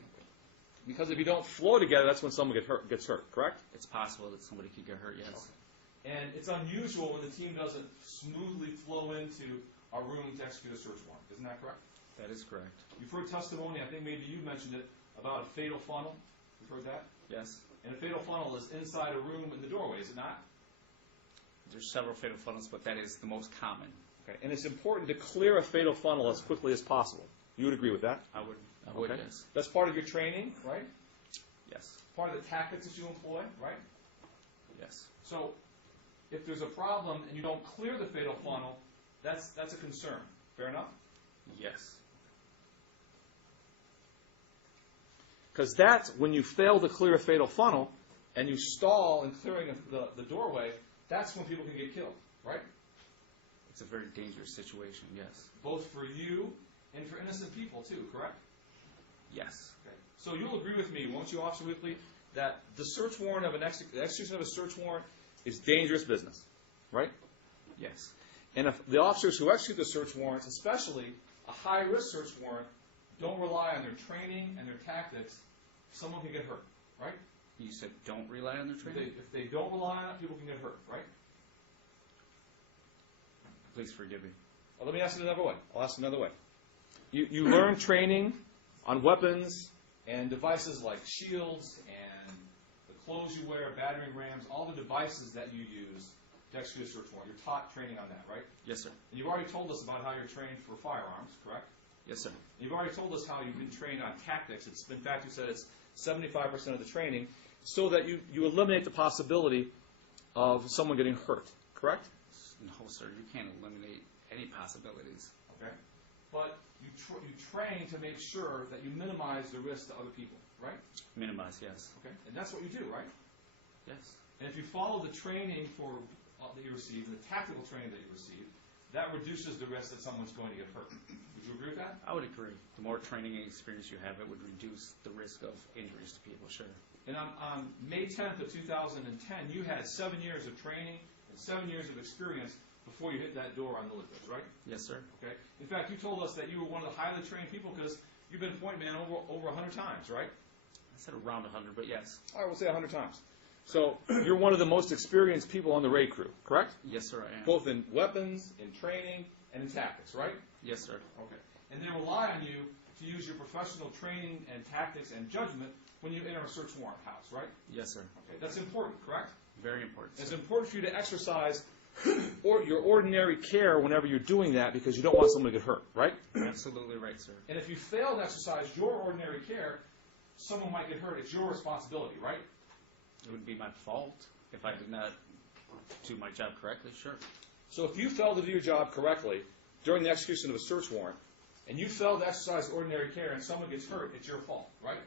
Because if you don't flow together, that's when someone gets hurt, correct? It's possible that somebody could get hurt, yes. Okay. And it's unusual when the team doesn't smoothly flow into a room to execute a search warrant. Isn't that correct? That is correct. You've heard testimony, I think maybe you mentioned it, about a fatal funnel. You've heard that? Yes. And a fatal funnel is inside a room in the doorway, is it not? There's several fatal funnels, but that is the most common. Okay. And it's important to clear a fatal funnel as quickly as possible. You would agree with that? I would, Okay. yes. That's part of your training, right? Yes. Part of the tactics that you employ, right? Yes. So if there's a problem and you don't clear the fatal funnel, that's a concern. Fair enough? Yes. Because that's when you fail to clear a fatal funnel and you stall in clearing the doorway, that's when people can get killed, right? It's a very dangerous situation, yes. Both for you and for innocent people too, correct? Yes. Okay. So you'll agree with me, won't you, Officer Wheatley, that the search warrant the execution of a search warrant is dangerous business, right? Yes. And if the officers who execute the search warrants, especially a high-risk search warrant, don't rely on their training and their tactics, someone can get hurt, right? You said don't rely on their training? If they don't rely on it, people can get hurt, right? Please forgive me. Well, let me ask it another way. I'll ask it another way. You learn training on weapons and devices like shields and the clothes you wear, battering rams, all the devices that you use to execute a search warrant. You're taught training on that, right? Yes, sir. And you've already told us about how you're trained for firearms, correct? Yes, sir. You've already told us how you've been trained on tactics. In fact, you said it's 75% of the training, so that you eliminate the possibility of someone getting hurt, correct? No, sir. You can't eliminate any possibilities. Okay. but you train to make sure that you minimize the risk to other people, right? Minimize, yes. Okay, and that's what you do, right? Yes. And if you follow the training that you receive, the tactical training that you receive, that reduces the risk that someone's going to get hurt. Would you agree with that? I would agree. The more training and experience you have, it would reduce the risk of injuries to people, sure. And on May 10th of 2010, you had 7 years of training and 7 years of experience before you hit that door on the liquids, right? Yes, sir. Okay. In fact, you told us that you were one of the highly trained people because you've been point man over 100 times, right? I said around 100, but yes. All right, we'll say 100 times. So you're one of the most experienced people on the raid crew, correct? Yes, sir, I am. Both in weapons, in training, and in tactics, right? Yes, sir. Okay. And they rely on you to use your professional training and tactics and judgment when you enter a search warrant house, right? Yes, sir. Okay. That's important, correct? Very important. It's important for you to exercise your ordinary care whenever you're doing that because you don't want someone to get hurt, right? Absolutely right, sir. And if you fail to exercise your ordinary care, someone might get hurt. It's your responsibility, right? It would be my fault if I did not do my job correctly, sure. So if you fail to do your job correctly during the execution of a search warrant, and you fail to exercise ordinary care and someone gets hurt, it's your fault, right?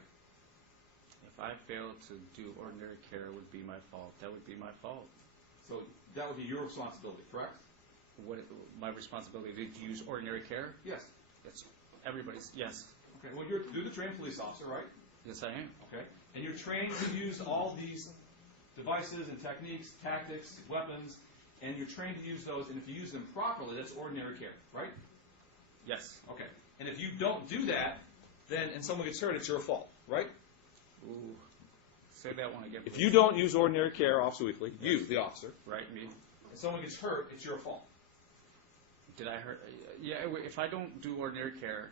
If I failed to do ordinary care, it would be my fault. That would be my fault. So that would be your responsibility, correct? My responsibility to use ordinary care? Yes. It's everybody's, yes. Okay, well, you're the trained police officer, right? Yes, I am. Okay. And you're trained to use all these devices and techniques, tactics, weapons, and you're trained to use those, and if you use them properly, that's ordinary care, right? Yes. Okay. And if you don't do that, and someone gets hurt, it's your fault, right? Ooh. Say that one again. If please. you don't use ordinary care, Officer Weekly, you, the officer, Right, me. and someone gets hurt, it's your fault. Did I hurt? Yeah, if I don't do ordinary care,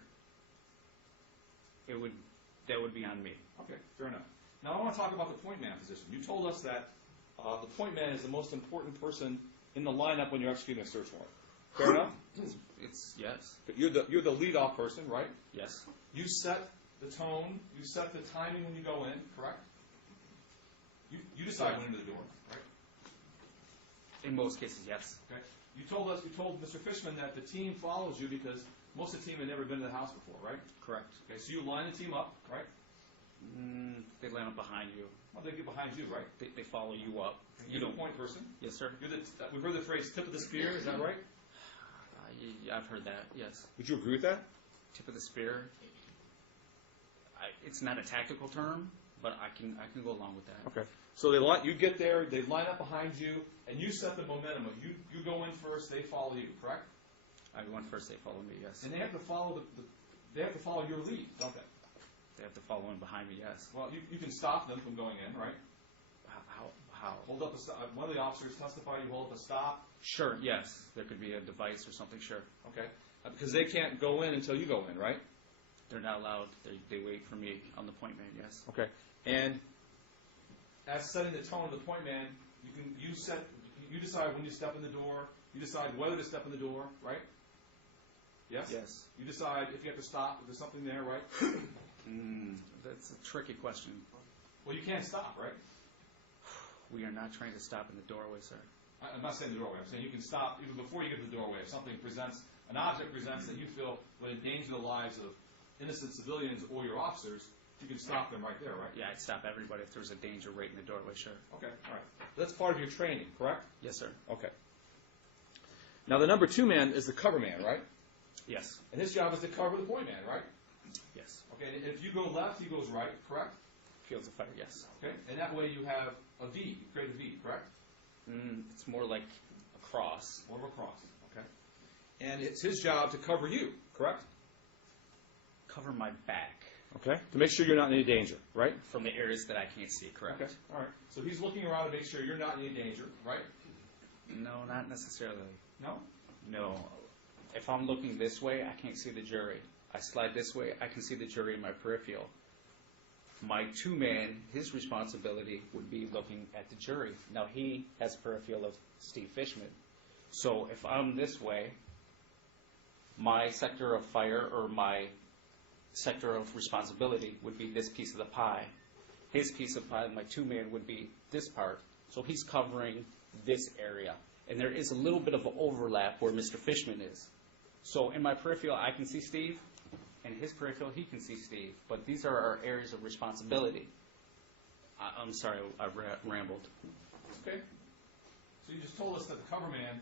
that would be on me. Okay, fair enough. Now I want to talk about the point man position. You told us that the point man is the most important person in the lineup when you're executing a search warrant. Fair enough? It's yes. You're the lead-off person, right? Yes. You set the tone, you set the timing when you go in, correct? You decide when into the door, right? In most cases, yes. Okay. You told Mr. Fishman that the team follows you because most of the team had never been to the house before, right? Correct. Okay, so you line the team up, right? They line up behind you. Well, they get behind you, right? They follow you up. You're the point person. Yes, sir. We've heard the phrase "tip of the spear." Is that right? I've heard that. Yes. Would you agree with that? Tip of the spear. It's not a tactical term, but I can go along with that. Okay. So you get there, they line up behind you, and you set the momentum. You go in first, they follow you, correct? I went first. They follow me. Yes. And they have to follow they have to follow your lead, don't they? They have to follow in behind me. Yes. Well, you can stop them from going in, right? How? Hold up one of the officers testified. You hold up a stop. Sure. Yes. There could be a device or something. Sure. Okay. Because they can't go in until you go in, right? They're not allowed. They wait for me on the point man. Yes. Okay. And as setting the tone of the point man, you decide when you step in the door. You decide whether to step in the door, right? Yes? Yes. You decide if you have to stop, if there's something there, right? That's a tricky question. Well, you can't stop, right? We are not trying to stop in the doorway, sir. I'm not saying the doorway. I'm saying you can stop even before you get to the doorway. If an object presents that you feel would endanger the lives of innocent civilians or your officers, you can stop them right there, right? Yeah, I'd stop everybody if there was a danger right in the doorway, sure. Okay, all right. That's part of your training, correct? Yes, sir. Okay. Now, the number 2 man is the cover man, right? Yes. And his job is to cover the point man, right? Yes. Okay, and if you go left, he goes right, correct? Fields of fire, yes. Okay, and that way you have a V. You create a V, correct? It's more like a cross. More of a cross, okay. And it's his job to cover you, correct? Cover my back. Okay, to make sure you're not in any danger, right? From the areas that I can't see, correct? Okay, all right. So he's looking around to make sure you're not in any danger, right? No, not necessarily. No? No. If I'm looking this way, I can't see the jury. I slide this way, I can see the jury in my peripheral. My 2 man, his responsibility would be looking at the jury. Now, he has peripheral of Steve Fishman. So if I'm this way, my sector of fire or my sector of responsibility would be this piece of the pie. His piece of pie, my 2 man, would be this part. So he's covering this area. And there is a little bit of an overlap where Mr. Fishman is. So in my peripheral, I can see Steve. In his peripheral, he can see Steve. But these are our areas of responsibility. I'm sorry, I rambled. Okay. So you just told us that the cover man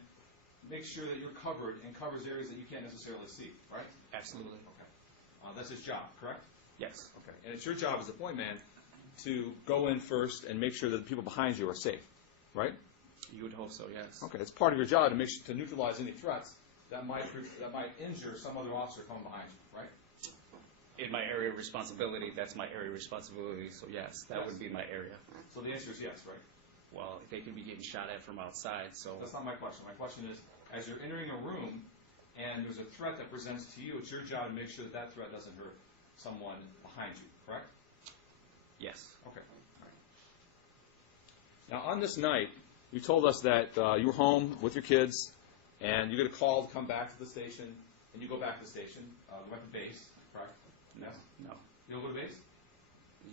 makes sure that you're covered and covers areas that you can't necessarily see, right? Absolutely. Okay. That's his job, correct? Yes. Okay. And it's your job as the point man to go in first and make sure that the people behind you are safe, right? You would hope so, yes. Okay. It's part of your job to neutralize any threats that might injure some other officer coming behind you, right? In my area of responsibility, that's my area of responsibility. So yes, that would be my area. So the answer is yes, right? Well, they could be getting shot at from outside, so... That's not my question. My question is, as you're entering a room and there's a threat that presents to you, it's your job to make sure that that threat doesn't hurt someone behind you, correct? Yes. Okay. All right. Now, on this night, you told us that you were home with your kids, and you get a call to come back to the station, and you go back to the station, go back to base, correct? No. Yes? No. You don't go to base?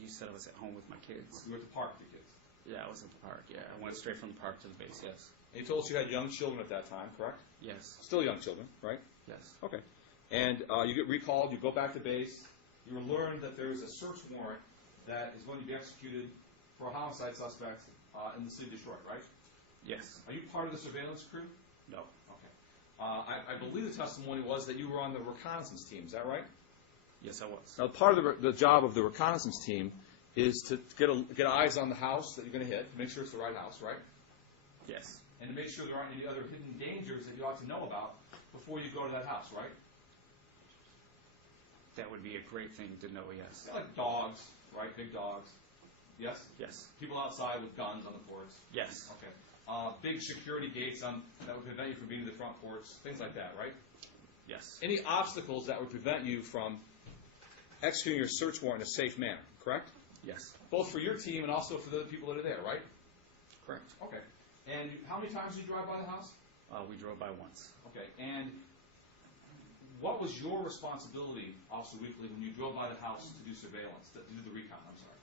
You said I was at home with my kids. You were at the park with your kids. Yeah, I was at the park, yeah. I went straight from the park to the base, yes. And you told us you had young children at that time, correct? Yes. Still young children, right? Yes. Okay. And you get recalled, you go back to base, you learn that there is a search warrant that is going to be executed for a homicide suspect in the city of Detroit, right? Yes. Are you part of the surveillance crew? No. Okay. I believe the testimony was that you were on the reconnaissance team, is that right? Yes, I was. Now, part of the job of the reconnaissance team is to get eyes on the house that you're going to hit, to make sure it's the right house, right? Yes. And to make sure there aren't any other hidden dangers that you ought to know about before you go to that house, right? That would be a great thing to know, yes. Yeah, like dogs, right? Big dogs. Yes? Yes. People outside with guns on the porch. Yes. Okay. Big security gates that would prevent you from being to the front porch, things like that, right? Yes. Any obstacles that would prevent you from executing your search warrant in a safe manner, correct? Yes. Both for your team and also for the people that are there, right? Correct. Okay. And how many times did you drive by the house? We drove by once. Okay. And what was your responsibility, Officer Weekly, when you drove by the house to do surveillance, to do the recon? I'm sorry.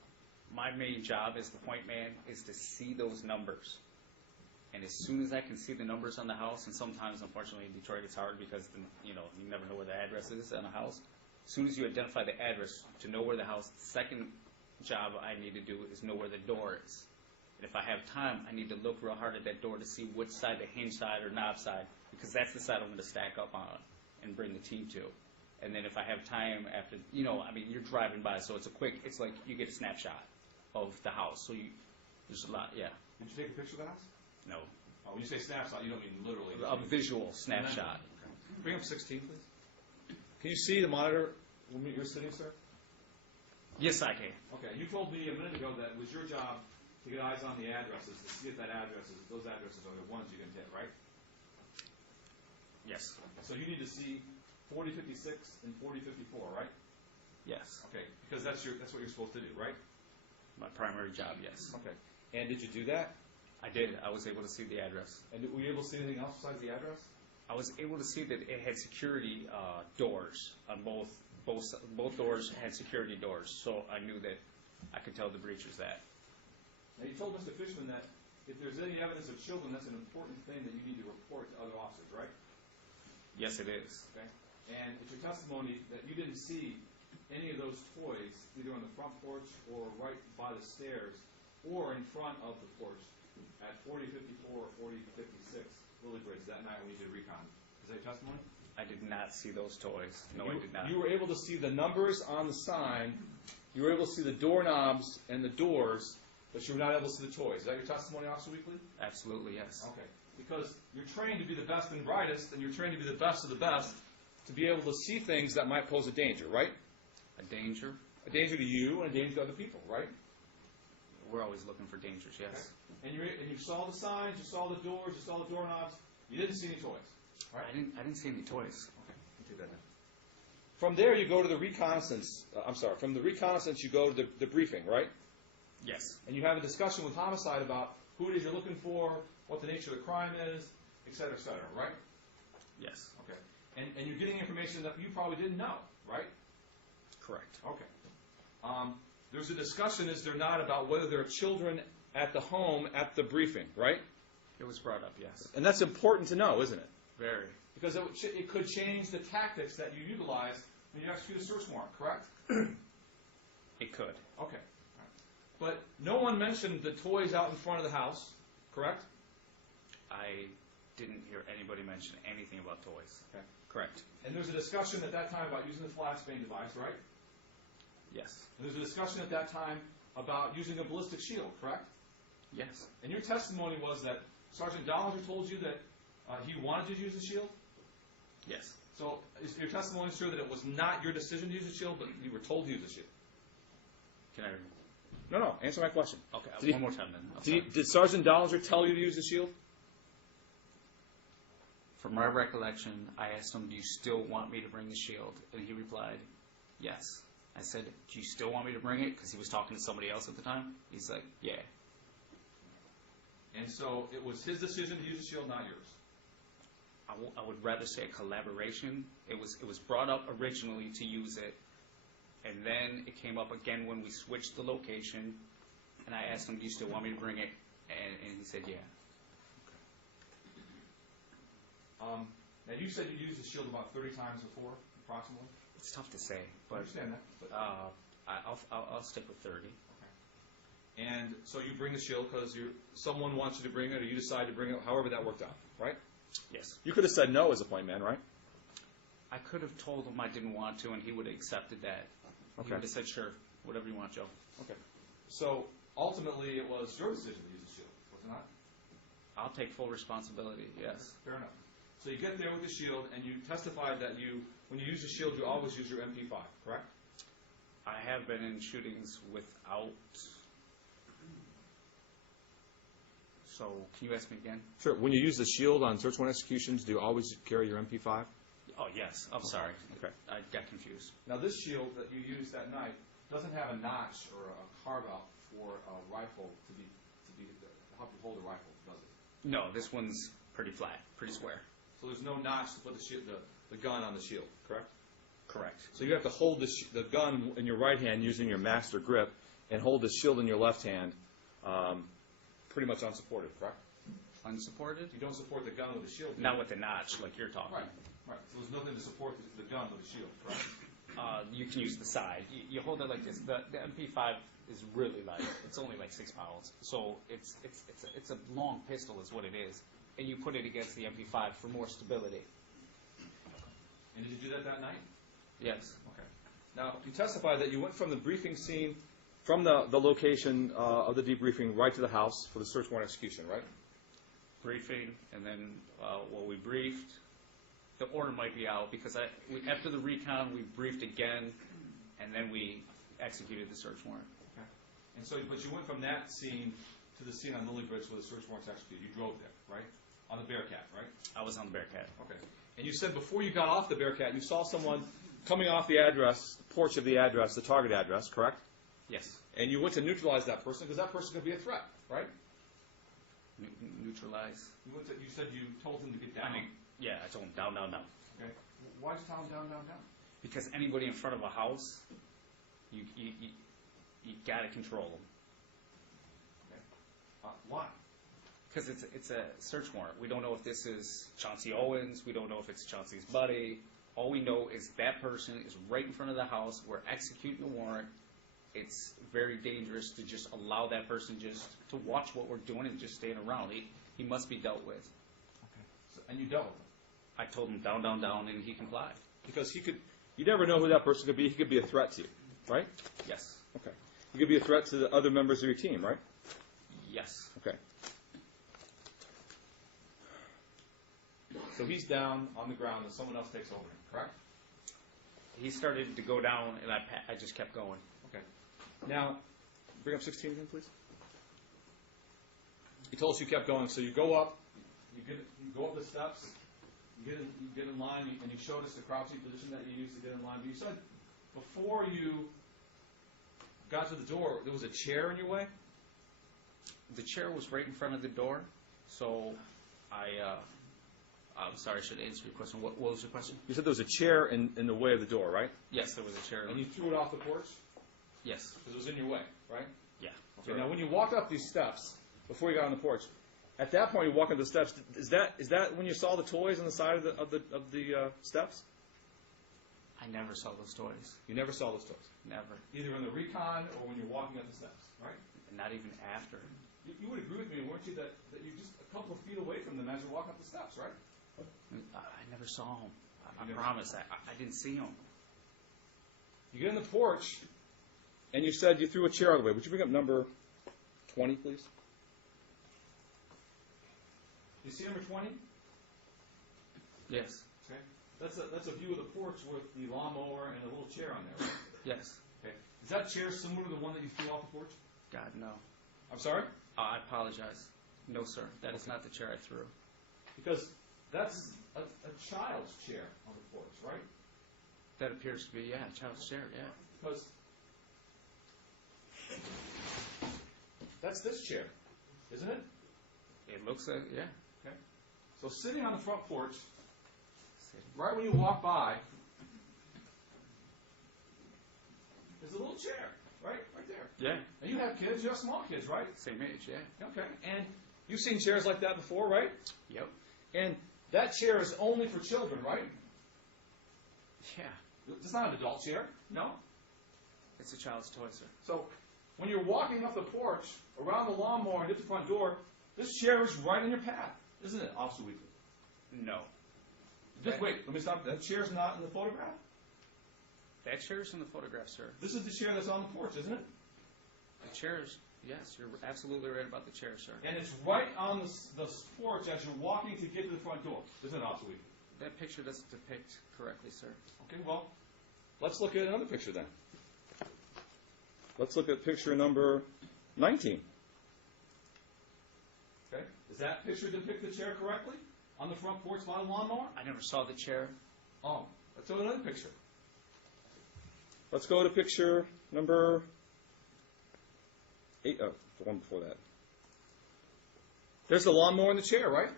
My main job as the point man is to see those numbers. And as soon as I can see the numbers on the house, and sometimes, unfortunately, in Detroit it's hard because, you never know where the address is on a house. As soon as you identify the address to know where the house, the second job I need to do is know where the door is. And if I have time, I need to look real hard at that door to see which side, the hinge side or knob side, because that's the side I'm going to stack up on and bring the team to. And then if I have time after, you're driving by, so it's like you get a snapshot of the house. So there's a lot, yeah. Did you take a picture of the house? No. Oh, when you say snapshot, you don't mean literally. A visual snapshot. Okay. Bring up 16, please. Can you see the monitor when you're sitting, sir? Yes, I can. Okay. You told me a minute ago that it was your job to get eyes on the addresses, to see if those addresses are the ones you can hit, right? Yes. So you need to see 4056 and 4054, right? Yes. Okay. Because that's what you're supposed to do, right? My primary job, yes. Okay. And did you do that? I did. I was able to see the address. And were you able to see anything else besides the address? I was able to see that it had security doors on both doors had security doors, so I knew that I could tell the breachers that. Now, you told Mr. Fishman that if there's any evidence of children, that's an important thing that you need to report to other officers, right? Yes, it is. Okay. And it's your testimony that you didn't see any of those toys either on the front porch or right by the stairs or in front of the porch at 4054 or 4056 Lily Bridge that night when you did recon. Is that your testimony? I did not see those toys. No, I did not. You were able to see the numbers on the sign. You were able to see the doorknobs and the doors, but you were not able to see the toys. Is that your testimony, Officer Weekly? Absolutely, yes. Okay. Because you're trained to be the best and brightest, and you're trained to be the best of the best to be able to see things that might pose a danger, right? A danger? A danger to you and a danger to other people, right? We're always looking for dangers, yes. Okay. And you saw the signs, you saw the doors, you saw the doorknobs. You didn't see any toys. Right. I didn't see any toys. Okay, I'll do that now. From there, you go to the reconnaissance. From the reconnaissance, you go to the briefing, right? Yes. And you have a discussion with homicide about who it is you're looking for, what the nature of the crime is, et cetera, right? Yes. Okay. And you're getting information that you probably didn't know, right? Correct. Okay. There's a discussion, is there not, about whether there are children at the home at the briefing, right? It was brought up, yes. And that's important to know, isn't it? Very. Because it could change the tactics that you utilized when you execute a search warrant, correct? It could. Okay. All right. But no one mentioned the toys out in front of the house, correct? I didn't hear anybody mention anything about toys. Okay. Correct. And there was a discussion at that time about using the flashbang device, right? Yes. And there was a discussion at that time about using a ballistic shield, correct? Yes. And your testimony was that Sergeant Dollinger told you that he wanted you to use the shield? Yes. So is your testimony sure that it was not your decision to use the shield, but you were told to use the shield? Can I? No. Answer my question. Okay. One more time then. Did Sergeant Dollinger tell you to use the shield? From my recollection, I asked him, "Do you still want me to bring the shield?" And he replied, "Yes." I said, "Do you still want me to bring it?" Because he was talking to somebody else at the time. He's like, "Yeah." And so it was his decision to use the shield, not yours. I would rather say a collaboration. It was brought up originally to use it, and then it came up again when we switched the location. And I asked him, "Do you still want me to bring it?" And he said, "Yeah." Now you said you used the shield about 30 times before, approximately. It's tough to say, I but understand that. But, I'll stick with 30. okay. And so you bring the shield because someone wants you to bring it, or you decide to bring it. However that worked out, right? Yes. You could have said no as a point man, right? I could have told him I didn't want to, and he would have accepted that. Okay. He would have said, "Sure, whatever you want, Joe." Okay. So ultimately, it was your decision to use the shield, was it not? I'll take full responsibility. Yes. Fair enough. So you get there with the shield, and you testified that when you use the shield, you always use your MP5, correct? I have been in shootings without. So, can you ask me again? Sure. When you use the shield on search warrant executions, do you always carry your MP5? Oh, yes. I'm sorry. Okay. I got confused. Now, this shield that you used that night doesn't have a notch or a carve out for a rifle to help you hold a rifle, does it? No, this one's pretty flat, pretty square. So there's no notch to put the gun on the shield, correct? Correct. So you have to hold the gun in your right hand using your master grip and hold the shield in your left hand pretty much unsupported, correct? Unsupported? You don't support the gun with the shield. Not with the notch, like you're talking. Right. So there's nothing to support the gun with the shield, correct? You can use the side. You hold it like this. The MP5 is really light. It's only like 6 pounds. So it's a long pistol is what it is. And you put it against the MP5 for more stability. And did you do that night? Yes. Okay. Now, you testified that you went from the briefing scene, from the location of the debriefing, right to the house for the search warrant execution, right? Briefing, and then we briefed. The order might be out because after the recon, we briefed again, and then we executed the search warrant. Okay. And so, but you went from that scene to the scene on Lily Bridge where the search warrant's executed. You drove there, right? On the Bearcat, right? I was on the Bearcat. Okay. And you said before you got off the Bearcat, you saw someone coming off the address, the porch of the address, the target address, correct? Yes. And you went to neutralize that person because that person could be a threat, right? Neutralize? You said you told him to get down. Yeah, I told him down. Okay. Why'd you tell him down? Because anybody in front of a house, you got to control them. Okay. Why? Because it's a search warrant. We don't know if this is Chauncey Owens. We don't know if it's Chauncey's buddy. All we know is that person is right in front of the house. We're executing the warrant. It's very dangerous to just allow that person just to watch what we're doing and just stand around. He must be dealt with. Okay. So, and you dealt with him? I told him down, and he complied. Because you never know who that person could be. He could be a threat to you, right? Yes. Okay. He could be a threat to the other members of your team, right? Yes. Okay. So he's down on the ground and someone else takes over him, correct? He started to go down, and I just kept going. Okay. Now, bring up 16 again, please. You told us you kept going, so you go up, you go up the steps, you get in line, and you showed us the crouching position that you used to get in line. But you said before you got to the door, there was a chair in your way? The chair was right in front of the door, so I'm sorry, I should answer your question. What was your question? You said there was a chair in the way of the door, right? Yes, there was a chair. And you threw it off the porch? Yes. Because it was in your way, right? Yeah. Okay, now when you walked up these steps, before you got on the porch, At that point, you walk up the steps. Is that when you saw the toys on the side of the steps? I never saw those toys. You never saw those toys? Never. Either in the recon or when you're walking up the steps, right? Not even after. You would agree with me, weren't you, that you're just a couple of feet away from them as you're walking up the steps, right? I never saw them. I promise. I didn't see them. You get in the porch, and you said you threw a chair out of the way. Would you bring up number 20, please? You see number 20? Yes. Okay. That's a view of the porch with the lawnmower and a little chair on there, right? Yes. Okay. Is that chair similar to the one that you threw off the porch? God, no. I'm sorry? I apologize. No, sir. That is not the chair I threw. Because that's a child's chair on the porch, right? That appears to be, yeah, a child's chair, yeah. Because that's this chair, isn't it? It looks like, yeah. Okay. So sitting on the front porch, right when you walk by, there's a little chair, right there. Yeah. And you have kids, you have small kids, right? Same age, yeah. Okay. And you've seen chairs like that before, right? Yep. And that chair is only for children, right? Yeah. It's not an adult chair. No. It's a child's toy, sir. So when you're walking up the porch, around the lawnmower, and hit the front door, this chair is right in your path, isn't it, Officer Weekly? No. Just wait, let me stop. That chair's not in the photograph? That chair's in the photograph, sir. This is the chair that's on the porch, isn't it? The chair's, yes, you're absolutely right about the chair, sir. And it's right on the porch as you're walking to get to the front door, isn't it, Officer Weekly? That picture doesn't depict correctly, sir. Okay, well, let's look at another picture then. Let's look at picture number 19. Okay, does that picture depict the chair correctly? On the front porch by the lawnmower? I never saw the chair. Oh, let's go to another picture. Let's go to picture number 8. Oh, the one before that. There's the lawnmower and the chair, right?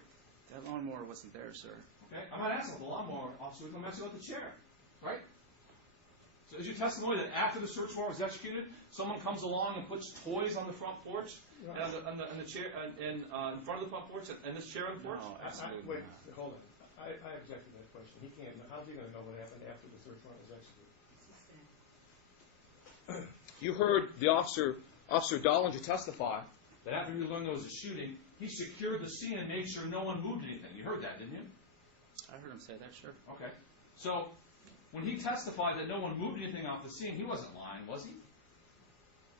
That lawnmower wasn't there, sir. Okay, I'm not asking about the lawnmower, officer. I'm asking about the chair, right? So is your testimony that after the search warrant was executed, someone comes along and puts toys on the front porch, and on the chair, and in front of the front porch, and this chair on the porch? No, absolutely Wait, not. hold on. I object to that question. He can't. How's he going to know what happened after the search warrant was executed? You heard the Officer Dollinger testify that after he learned there was a shooting, he secured the scene and made sure no one moved anything. You heard that, didn't you? I heard him say that, sure. Okay. So, when he testified that no one moved anything off the scene, he wasn't lying, was he?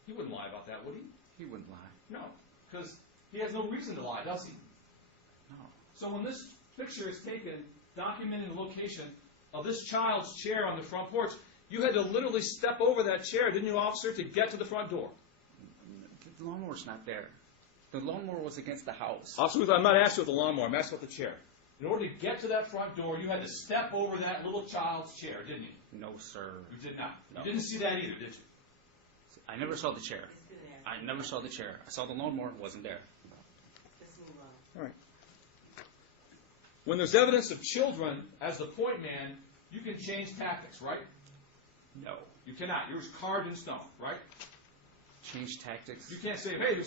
He wouldn't lie about that, would he? He wouldn't lie. No, because he has no reason to lie, does he? No. So when this picture is taken, documenting the location of this child's chair on the front porch, you had to literally step over that chair, didn't you, officer, to get to the front door? The lawnmower's not there. The lawnmower was against the house. Officer, I'm not asking about the lawnmower, I'm asking about the chair. In order to get to that front door, you had to step over that little child's chair, didn't you? No, sir. You did not. No. You didn't see that either, did you? I never saw the chair. I never saw the chair. I saw the lawnmower. It wasn't there. All right. When there's evidence of children as the point man, you can change tactics, right? No. You cannot. Yours carved in stone, right? Change tactics. You can't say, hey,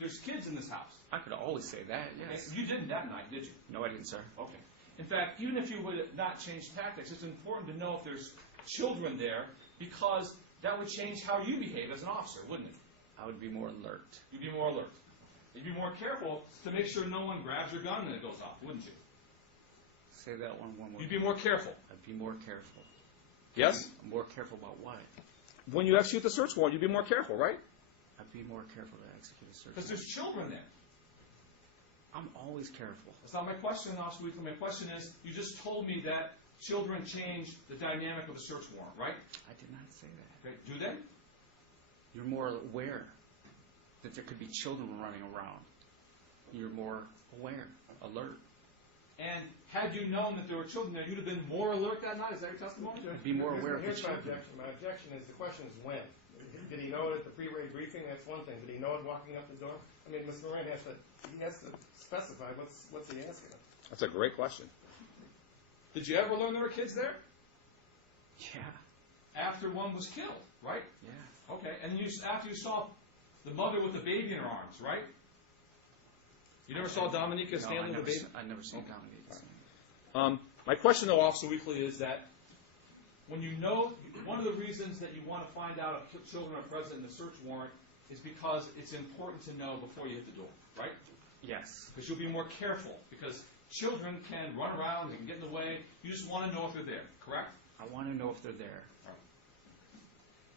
there's kids in this house. I could always say that, yes. Okay. You didn't that night, did you? No, I didn't, sir. Okay. In fact, even if you would not change tactics, it's important to know if there's children there, because that would change how you behave as an officer, wouldn't it? I would be more alert. You'd be more alert. You'd be more careful to make sure no one grabs your gun when it goes off, wouldn't you? Say that one more. You'd be more careful. I'd be more careful. Yes? More careful about what? When you execute the search warrant, you'd be more careful, right? I'd be more careful to execute a search. Because there's children there. I'm always careful. That's not my question, Officer Weekly. My question is, you just told me that children change the dynamic of a search warrant, right? I did not say that. Okay. Do they? You're more aware that there could be children running around. You're more aware, alert. And had you known that there were children there, you'd have been more alert that night? Is that your testimony? Be more aware of the Here's my children. objection. My objection is the question is when. Did he know it at the pre-raid briefing? That's one thing. Did he know it walking up the door? I mean, Mr. Moran has to specify what's he asking him. That's a great question. Did you ever learn there were kids there? Yeah. After one was killed, right? Yeah. Okay. And after you saw the mother with the baby in her arms, right? You never saw Dominica standing with the baby? I never seen Dominica. My question, though, Officer Weekly, is that when you know, one of the reasons that you want to find out if children are present in the search warrant is because it's important to know before you hit the door, right? Yes. Because you'll be more careful, because children can run around, they can get in the way. You just want to know if they're there, correct? I want to know if they're there. All right.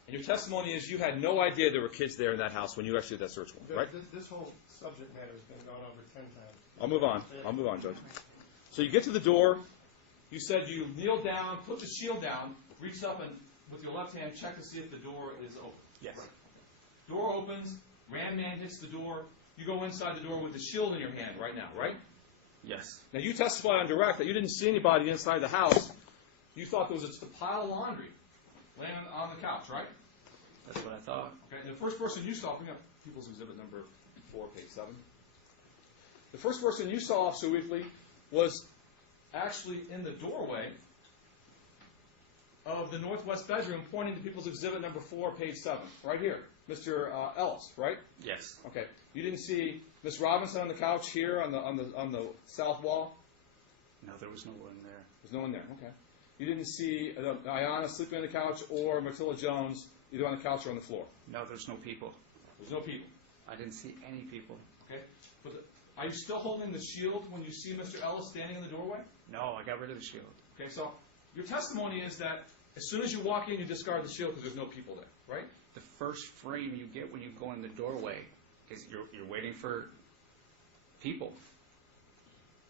And your testimony is you had no idea there were kids there in that house when you actually did that search warrant, right? This whole subject matter has been gone over 10 times. I'll move on, Judge. So you get to the door. You said you kneel down, put the shield down, reach up and with your left hand check to see if the door is open. Yes. Door opens, Ram Man hits the door. You go inside the door with the shield in your hand right now, right? Yes. Now you testify on direct that you didn't see anybody inside the house. You thought there was just a pile of laundry laying on the couch, right? That's what I thought. Okay. And the first person you saw, bring up People's Exhibit number 4, page 7. The first person you saw, Officer Weekly, was actually in the doorway of the northwest bedroom, pointing to People's Exhibit number 4, page 7, right here. Mr. Ellis, right? Yes. Okay. You didn't see Miss Robinson on the couch here on the south wall? No, there was no one there. There's no one there. Okay. You didn't see Ayanna sleeping on the couch or Martilla Jones either on the couch or on the floor? No, there's no people. There's no people. I didn't see any people. Okay. But are you still holding the shield when you see Mr. Ellis standing in the doorway? No, I got rid of the shield. Okay. So your testimony is that as soon as you walk in, you discard the shield because there's no people there, right? The first frame you get when you go in the doorway is you're waiting for people.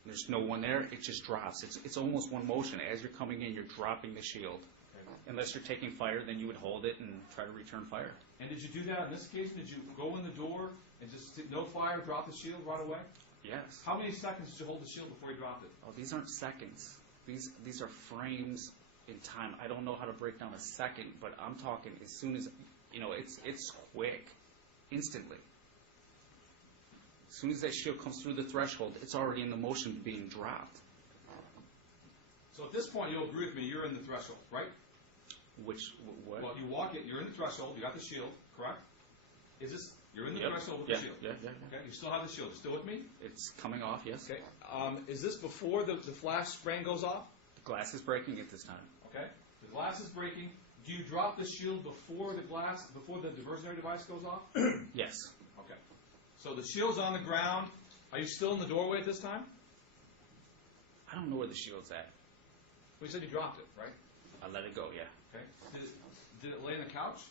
There's no one there. It just drops. It's almost one motion. As you're coming in, you're dropping the shield. Okay. Unless you're taking fire, then you would hold it and try to return fire. And did you do that on this occasion? Did you go in the door and just no fire, drop the shield right away? Yes. How many seconds did you hold the shield before you dropped it? Oh, these aren't seconds. These are frames in time. I don't know how to break down a second, but I'm talking as soon as, it's quick, instantly. As soon as that shield comes through the threshold, it's already in the motion of being dropped. So at this point, you'll agree with me, you're in the threshold, right? What? Well, you walk it, you're in the threshold, you got the shield, correct? You're in the threshold with the shield? Yeah. Okay, you still have the shield. You still with me? It's coming off, yes. Okay. Is this before the flash spraying goes off? The glass is breaking at this time. Okay. The glass is breaking. Do you drop the shield before the diversionary device goes off? Yes. Okay. So the shield's on the ground. Are you still in the doorway at this time? I don't know where the shield's at. Well, you said you dropped it, right? I let it go, yeah. Okay. Did it lay on the couch?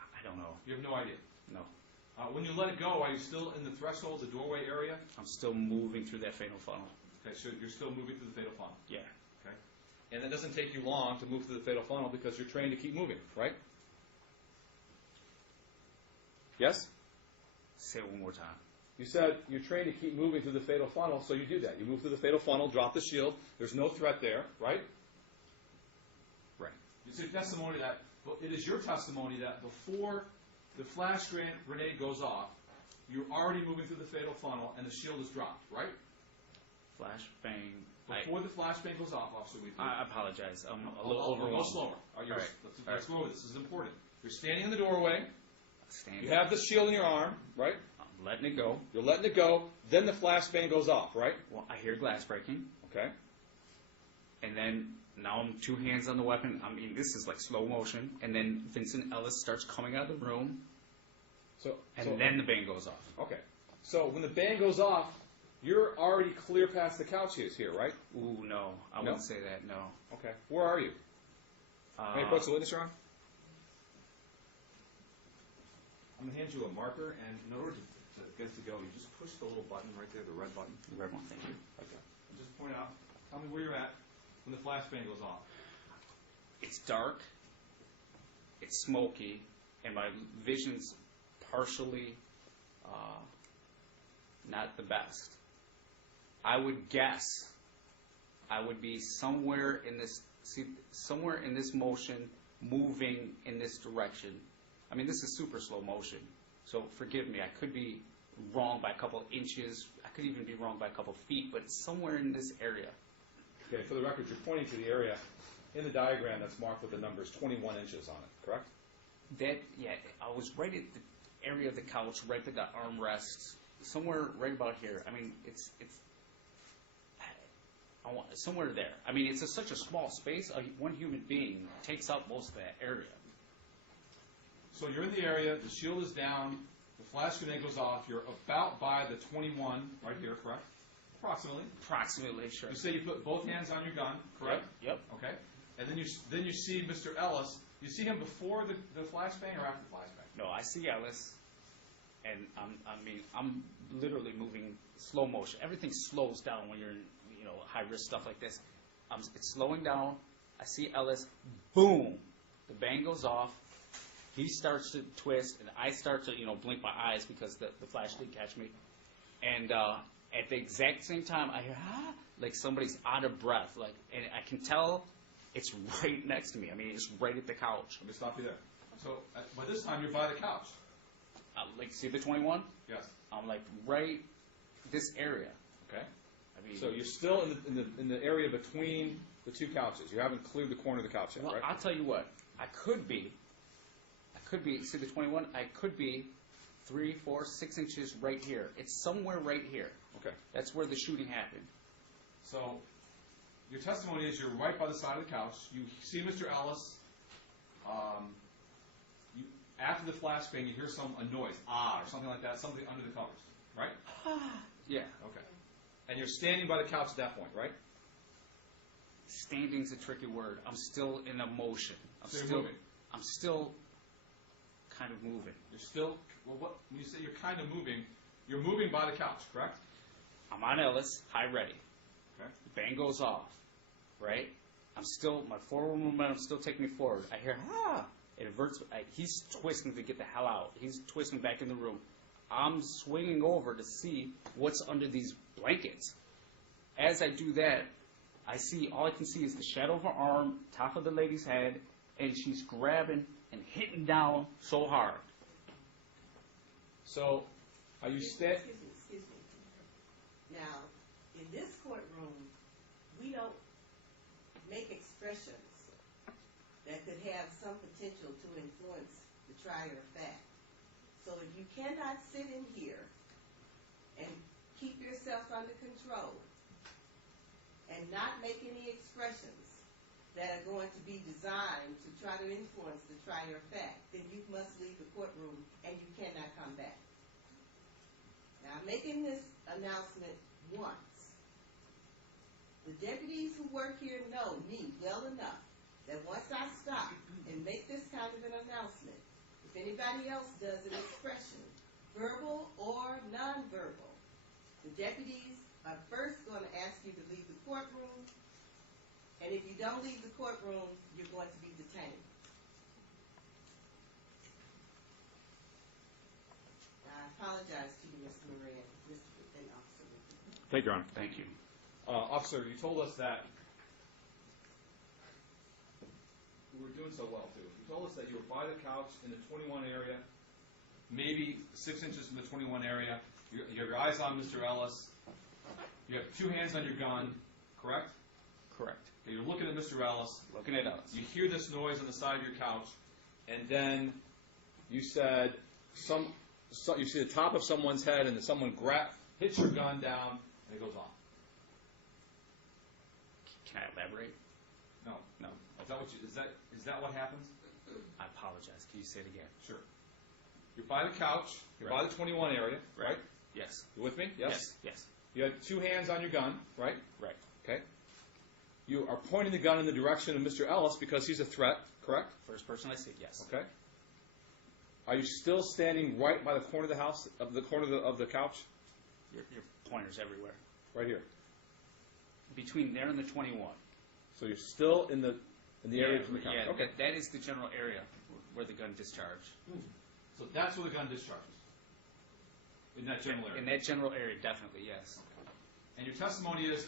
I don't know. You have no idea? No. When you let it go, are you still in the threshold, the doorway area? I'm still moving through that fatal funnel. Okay, so you're still moving through the fatal funnel? Yeah. Okay. And it doesn't take you long to move through the fatal funnel because you're trained to keep moving, right? Yes? Say it one more time. You said you're trained to keep moving through the fatal funnel, so you do that. You move through the fatal funnel, drop the shield. There's no threat there, right? Right. It's your testimony that, it is your testimony that before the flash grenade goes off, you're already moving through the fatal funnel and the shield is dropped, right? Flash, bang. Before the flash bang goes off, Officer Weekly. I apologize. I'm a little overwhelmed. Go slower. All right. Let's go over this. This is important. You're standing in the doorway. Standing. You have the shield in your arm, right? I'm letting it go. You're letting it go. Then the flash bang goes off, right? Well, I hear glass breaking. Okay. And then now I'm 2 hands on the weapon. I mean, this is like slow motion. And then Vincent Ellis starts coming out of the room. And then the bang goes off. Okay. So when the bang goes off, you're already clear past the couch here, right? Ooh, no. I wouldn't say that, no. Okay. Where are you? Any approach the witness, Ron? I'm going to hand you a marker, and in order to get it to go, you just push the little button right there, the red button. The red one, thank you. Okay. And just point out, tell me where you're at when the flash bang goes off. It's dark, it's smoky, and my vision's partially not the best. I would guess I would be somewhere in this motion, moving in this direction. I mean, this is super slow motion, so forgive me. I could be wrong by a couple inches. I could even be wrong by a couple feet, but somewhere in this area. Okay, for the record, you're pointing to the area in the diagram that's marked with the numbers 21 inches on it, correct? I was right at the area of the couch, right at the armrest, somewhere right about here. I mean, it's I want somewhere there. I mean, it's such a small space. One human being takes up most of that area. So you're in the area, the shield is down, the flash grenade goes off, you're about by the 21 right here, correct? Approximately. Approximately, sure. You say you put both hands on your gun, correct? Yep. Okay. And then you see Mr. Ellis. You see him before the flashbang or after the flashbang? No, I see Ellis, and I'm literally moving slow motion. Everything slows down when you're in, high risk stuff like this. It's slowing down. I see Ellis. Boom, the bang goes off. He starts to twist, and I start to blink my eyes because the flash did catch me. And at the exact same time, I hear like somebody's out of breath, and I can tell it's right next to me. I mean, it's right at the couch. Let me stop you there. So by this time, you're by the couch. See the 21? Yes. I'm like right this area. Okay. I mean, So you're still in the area between the two couches. You haven't cleared the corner of the couch yet, well, right? I'll tell you what. I could be. See the 21? I could be 3, 4, 6 inches right here. It's somewhere right here. Okay. That's where the shooting happened. So your testimony is you're right by the side of the couch. You see Mr. Ellis. After the flashbang, you hear a noise, or something like that, something under the covers, right? Yeah. Okay. And you're standing by the couch at that point, right? Standing's a tricky word. I'm still in emotion. You're moving. I'm still kind of moving. You're still, when you say you're kind of moving, you're moving by the couch, correct? I'm on Ellis, high ready. Okay. The bang goes off, right? My forward momentum still taking me forward. I hear, It averts. He's twisting to get the hell out. He's twisting back in the room. I'm swinging over to see what's under these blankets. As I do that, all I can see is the shadow of her arm, top of the lady's head, and she's grabbing and hitting down so hard. So, are you Excuse me. Now, in this courtroom, we don't make expressions that could have some potential to influence the trier of fact. So if you cannot sit in here and keep yourself under control and not make any expressions that are going to be designed to try to influence the trier of fact, then you must leave the courtroom and you cannot come back. Now, I'm making this announcement once. The deputies who work here know me well enough that once I stop and make this kind of an announcement, if anybody else does an expression, verbal or nonverbal, the deputies are first going to ask you to leave the courtroom, and if you don't leave the courtroom, you're going to be detained. I apologize to you, Mr. Moran, and Officer Rickey. Thank you, Your Honor. Thank you. Officer, you told us that we were doing so well, too. You told us that you were by the couch in the 21 area, maybe 6 inches from the 21 area. You have your eyes on Mr. Ellis. You have 2 hands on your gun, correct? Correct. Okay, you're looking at Mr. Ellis. Looking at Ellis. You hear this noise on the side of your couch, and then you said you see the top of someone's head, and then someone hits your gun down, and it goes off. Can I elaborate? No. No. Is that what happens? I apologize. Can you say it again? Sure. You're by the couch. You're by the 21 area, right? Yes. You with me? Yes. You have 2 hands on your gun, right? Right. Okay. You are pointing the gun in the direction of Mr. Ellis because he's a threat, correct? First person I see, yes. Okay. Are you still standing right by the corner of the house, of the corner of the couch? Your pointer's everywhere. Right here. Between there and the 21. So you're still in the area from the couch. Yeah, Okay. that is the general area where the gun discharged. So that's where the gun discharges. In that general area. In that general area, definitely, yes. Okay. And your testimony is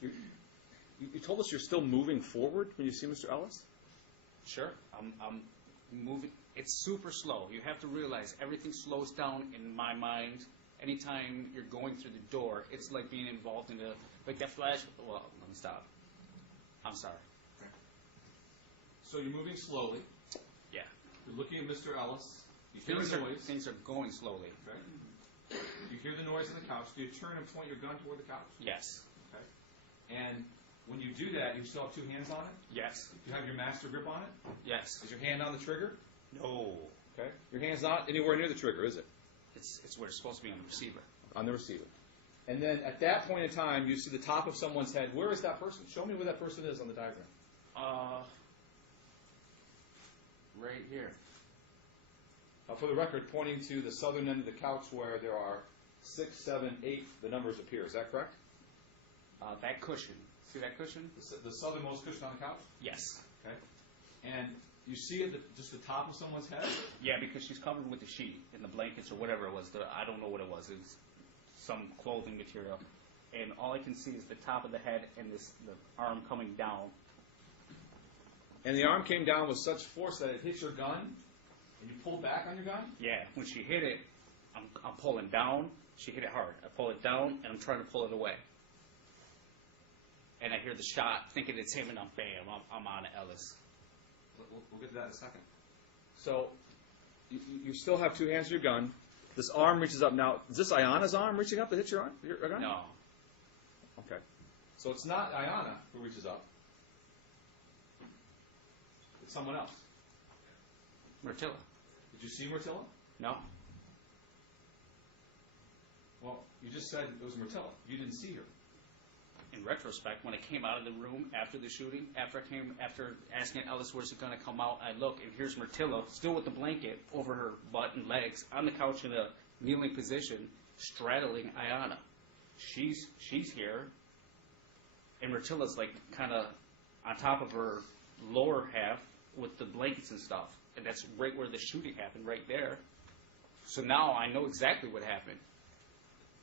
you told us you're still moving forward when you see Mr. Ellis? Sure. I'm moving. It's super slow. You have to realize everything slows down in my mind. Anytime you're going through the door, it's like being involved in like that flash. Well, let me stop. I'm sorry. Okay. So you're moving slowly. Yeah. You're looking at Mr. Ellis. You hear the noise. Things are going slowly. Okay. You hear the noise on the couch. Do you turn and point your gun toward the couch? Yes. Okay. And when you do that, you still have two hands on it? Yes. Do you have your master grip on it? Yes. Is your hand on the trigger? No. Okay. Your hand's not anywhere near the trigger, is it? It's where it's supposed to be on the receiver. On the receiver. And then at that point in time, you see the top of someone's head. Where is that person? Show me where that person is on the diagram. Right here. For the record, pointing to the southern end of the couch where there are 6, 7, 8, the numbers appear. Is that correct? That cushion. See that cushion? The southernmost cushion on the couch? Yes. Okay. And you see at just the top of someone's head? Yeah, because she's covered with the sheet and the blankets or whatever it was. I don't know what it was. It was some clothing material. And all I can see is the top of the head and the arm coming down. And the arm came down with such force that it hit your gun, and you pulled back on your gun? Yeah, when she hit it, I'm pulling down. She hit it hard. I pull it down, and I'm trying to pull it away. And I hear the shot, thinking it's him, and bam, I'm on Ellis. We'll get to that in a second. So, you still have two hands to your gun. This arm reaches up now. Is this Ayana's arm reaching up to hit your gun? No. Okay. So it's not Ayana who reaches up. It's someone else. Myrtilla. Did you see Myrtilla? No. Well, you just said it was Myrtilla. You didn't see her. In retrospect, when I came out of the room after the shooting, after asking Ellis where's it going to come out, I look, and here's Myrtilla, still with the blanket over her butt and legs, on the couch in a kneeling position, straddling Ayana. She's here, and Myrtilla's like kind of on top of her lower half with the blankets and stuff. And that's right where the shooting happened, right there. So now I know exactly what happened.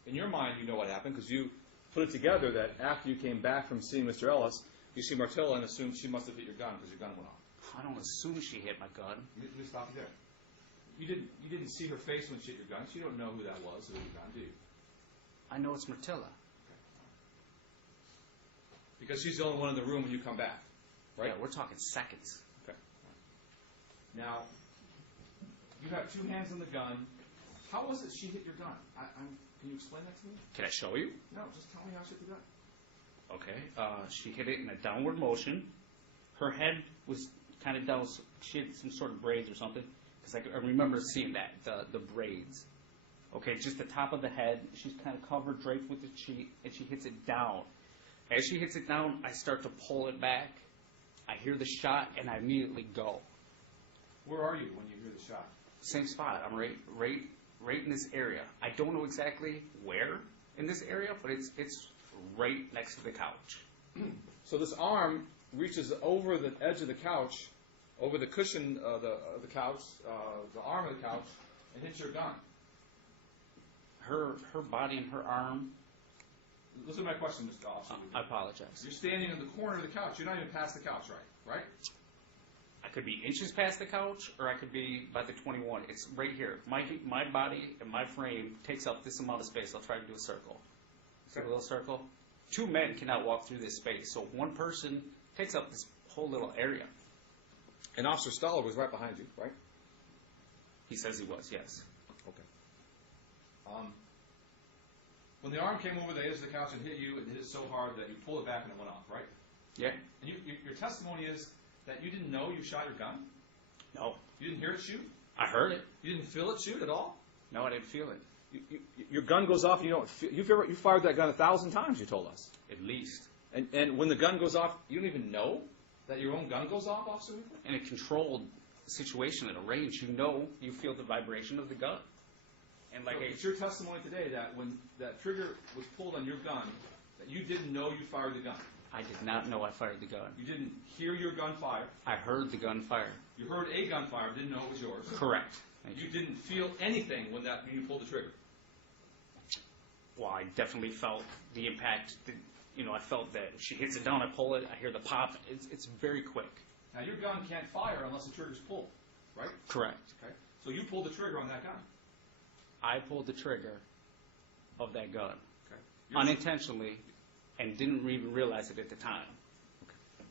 In your mind, you know what happened because you put it together that after you came back from seeing Mr. Ellis, you see Myrtilla and assumed she must have hit your gun because your gun went off. I don't assume she hit my gun. Let me stop you there. You didn't see her face when she hit your gun, so you don't know who that was who hit your gun, do you? I know it's Myrtilla. Because she's the only one in the room when you come back, right? Yeah, we're talking seconds. Okay. Now, you have two hands on the gun. How was it she hit your gun? Can you explain that to me? Can I show you? No, just tell me how she hit the gun. Okay. She hit it in a downward motion. Her head was kind of down. She had some sort of braids or something. Because I remember seeing that, the braids. Okay, just the top of the head. She's kind of covered, draped with the sheet, and she hits it down. As she hits it down, I start to pull it back. I hear the shot, and I immediately go. Where are you when you hear the shot? Same spot. I'm right in this area. I don't know exactly where in this area, but it's right next to the couch. So this arm reaches over the edge of the couch, over the cushion of the couch, the arm of the couch, and hits your gun. Her body and her arm. Listen to my question, Mr. Officer. I apologize. You're standing in the corner of the couch. You're not even past the couch, right? I could be inches past the couch, or I could be by the 21. It's right here. My body and my frame takes up this amount of space. I'll try to do a circle. See a little circle? Two men cannot walk through this space, so one person takes up this whole little area. And Officer Stoller was right behind you, right? He says he was, yes. Okay. When the arm came over the edge of the couch and hit you, and hit it so hard that you pulled it back and it went off, right? Yeah. And your testimony is that you didn't know you shot your gun? No. You didn't hear it shoot? I heard it. You didn't feel it shoot at all? No, I didn't feel it. Your gun goes off and you don't feel, you fired that gun 1,000 times, you told us. At least. And when the gun goes off, you don't even know that your own gun goes off, Officer Winkler? In a controlled situation at a range, you feel the vibration of the gun. And like it's your testimony today that when that trigger was pulled on your gun, that you didn't know you fired the gun. I did not know I fired the gun. You didn't hear your gun fire. I heard the gun fire. You heard a gun fire, didn't know it was yours. Correct. You didn't feel anything when you pulled the trigger. Well, I definitely felt the impact. I felt that she hits it down, I pull it, I hear the pop. It's very quick. Now, your gun can't fire unless the trigger's pulled, right? Correct. Okay. So you pulled the trigger on that gun. I pulled the trigger of that gun. Okay. Unintentionally, and didn't even realize it at the time. Okay.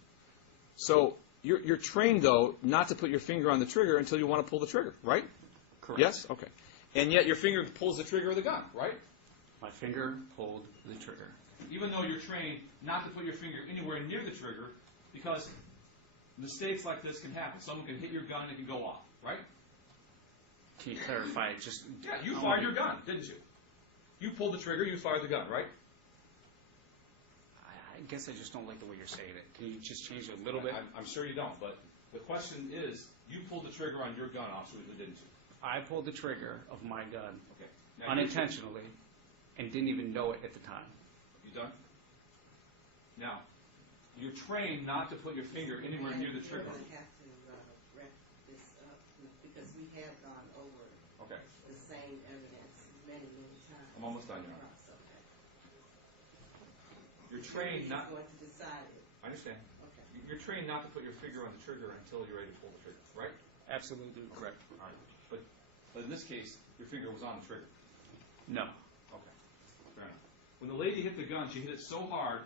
So You're trained, though, not to put your finger on the trigger until you want to pull the trigger, right? Correct. Yes? Okay. And yet your finger pulls the trigger of the gun, right? My finger pulled the trigger. Even though you're trained not to put your finger anywhere near the trigger, because mistakes like this can happen. Someone can hit your gun and it can go off, right? Can you clarify? Just Yeah, you fired your gun, didn't you? You pulled the trigger, you fired the gun, right? I guess I just don't like the way you're saying it. Can you just change it a little bit? I'm sure you don't, but the question is, you pulled the trigger on your gun, Officer Wheatley, didn't you? I pulled the trigger of my gun Okay. Now, unintentionally and didn't even know it at the time. You done? Now, you're trained not to put your finger anywhere near the trigger. We're going to have to wrap this up because we have gone over Okay. the same evidence many, many times. I'm almost done, Your Honor. Okay. You're trained not... Going to decide it. I understand. Okay. You're trained not to put your finger on the trigger until you're ready to pull the trigger, right? Absolutely correct. All right. But in this case, your finger was on the trigger. No. Okay. Fair enough. When the lady hit the gun, she hit it so hard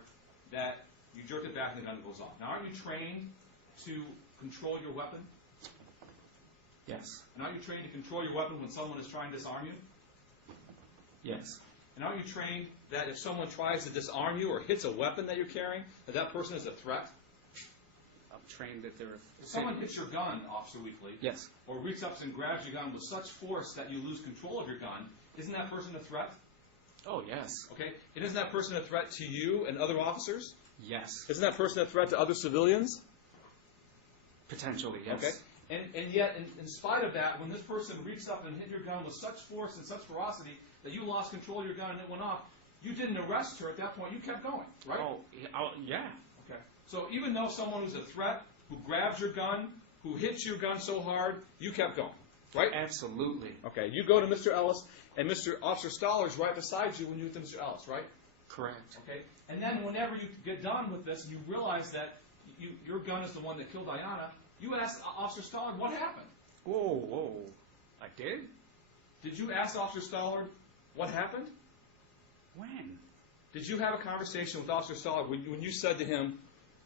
that you jerk it back and the gun goes off. Now, aren't you trained to control your weapon? Yes. And aren't you trained to control your weapon when someone is trying to disarm you? Yes. And aren't you trained that if someone tries to disarm you or hits a weapon that you're carrying, that that person is a threat? I'm trained that there are... If someone hits your gun, Officer Wheatley, Yes. or reaches up and grabs your gun with such force that you lose control of your gun, isn't that person a threat? Oh, yes. Okay? And isn't that person a threat to you and other officers? Yes. Isn't that person a threat to other civilians? Potentially, yes. Okay? And yet, in spite of that, when this person reached up and hit your gun with such force and such ferocity that you lost control of your gun and it went off, you didn't arrest her at that point. You kept going, right? Yeah. Okay. So even though someone who's a threat, who grabs your gun, who hits your gun so hard, you kept going, right? Absolutely. Okay. You go to Mr. Ellis, and Mr. Officer Stoller's right beside you when you hit Mr. Ellis, right? Correct. Okay. And then whenever you get done with this and you realize that your gun is the one that killed Diana, you ask Officer Stoller, what happened? Whoa. I did? Did you ask Officer Stoller what happened? When? Did you have a conversation with Officer Stoller when you said to him,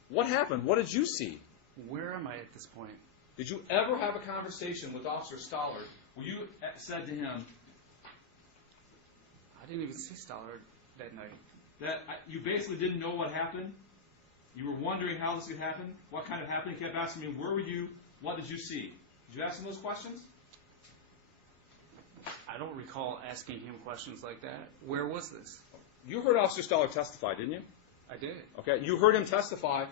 what happened? What did you see? Where am I at this point? Did you ever have a conversation with Officer Stoller where you said to him I didn't even see Stoller that night. that you basically didn't know what happened? You were wondering how this could happen? What kind of happened? He kept asking me, where were you? What did you see? Did you ask him those questions? I don't recall asking him questions like that. Where was this? You heard Officer Stoller testify, didn't you? I did. Okay. You heard him testify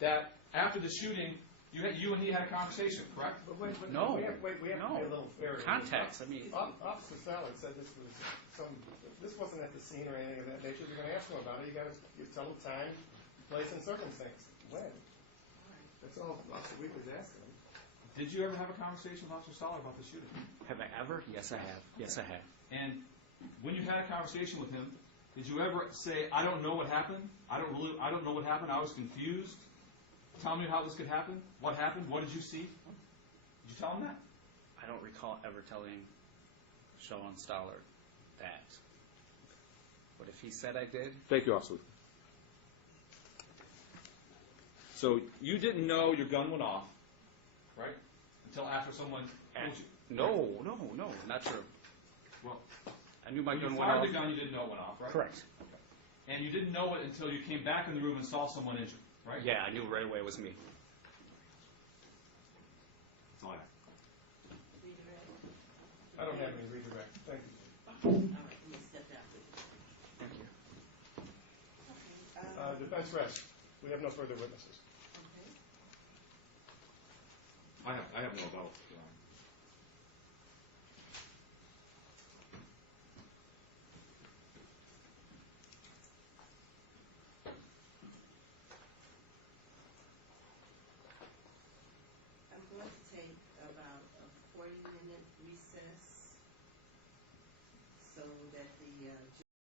that after the shooting, you and he had a conversation, correct? But wait, No. we have to be a little fair. Context. I mean, Officer Sallard said this wasn't at the scene or anything of that nature. If you're going to ask him about it, you tell him time, place, and circumstance. When? That's all Officer Wheatley's asking him. Did you ever have a conversation with Officer Stoller about the shooting? have I ever? Yes, I have. Yes, I have. And when you had a conversation with him, did you ever say, I don't know what happened? I don't know what happened. I was confused. Tell me how this could happen. What happened? What did you see? Did you tell him that? I don't recall ever telling Sean Stoller that. But if he said I did, Thank you, Officer. So you didn't know your gun went off, right? Until after someone told you. no, not true. Well, I knew my when gun you went fired off. the gun, you didn't know it went off, right? Correct. And you didn't know it until you came back in the room and saw someone injured, right? Yeah, I knew right away it was me. That's all I have. I don't have any redirect. Thank you. All right, let me step out. Thank you. Okay. Defense rest. We have no further witnesses. Okay. I have no doubt. I'm going to take about a 40-minute recess so that the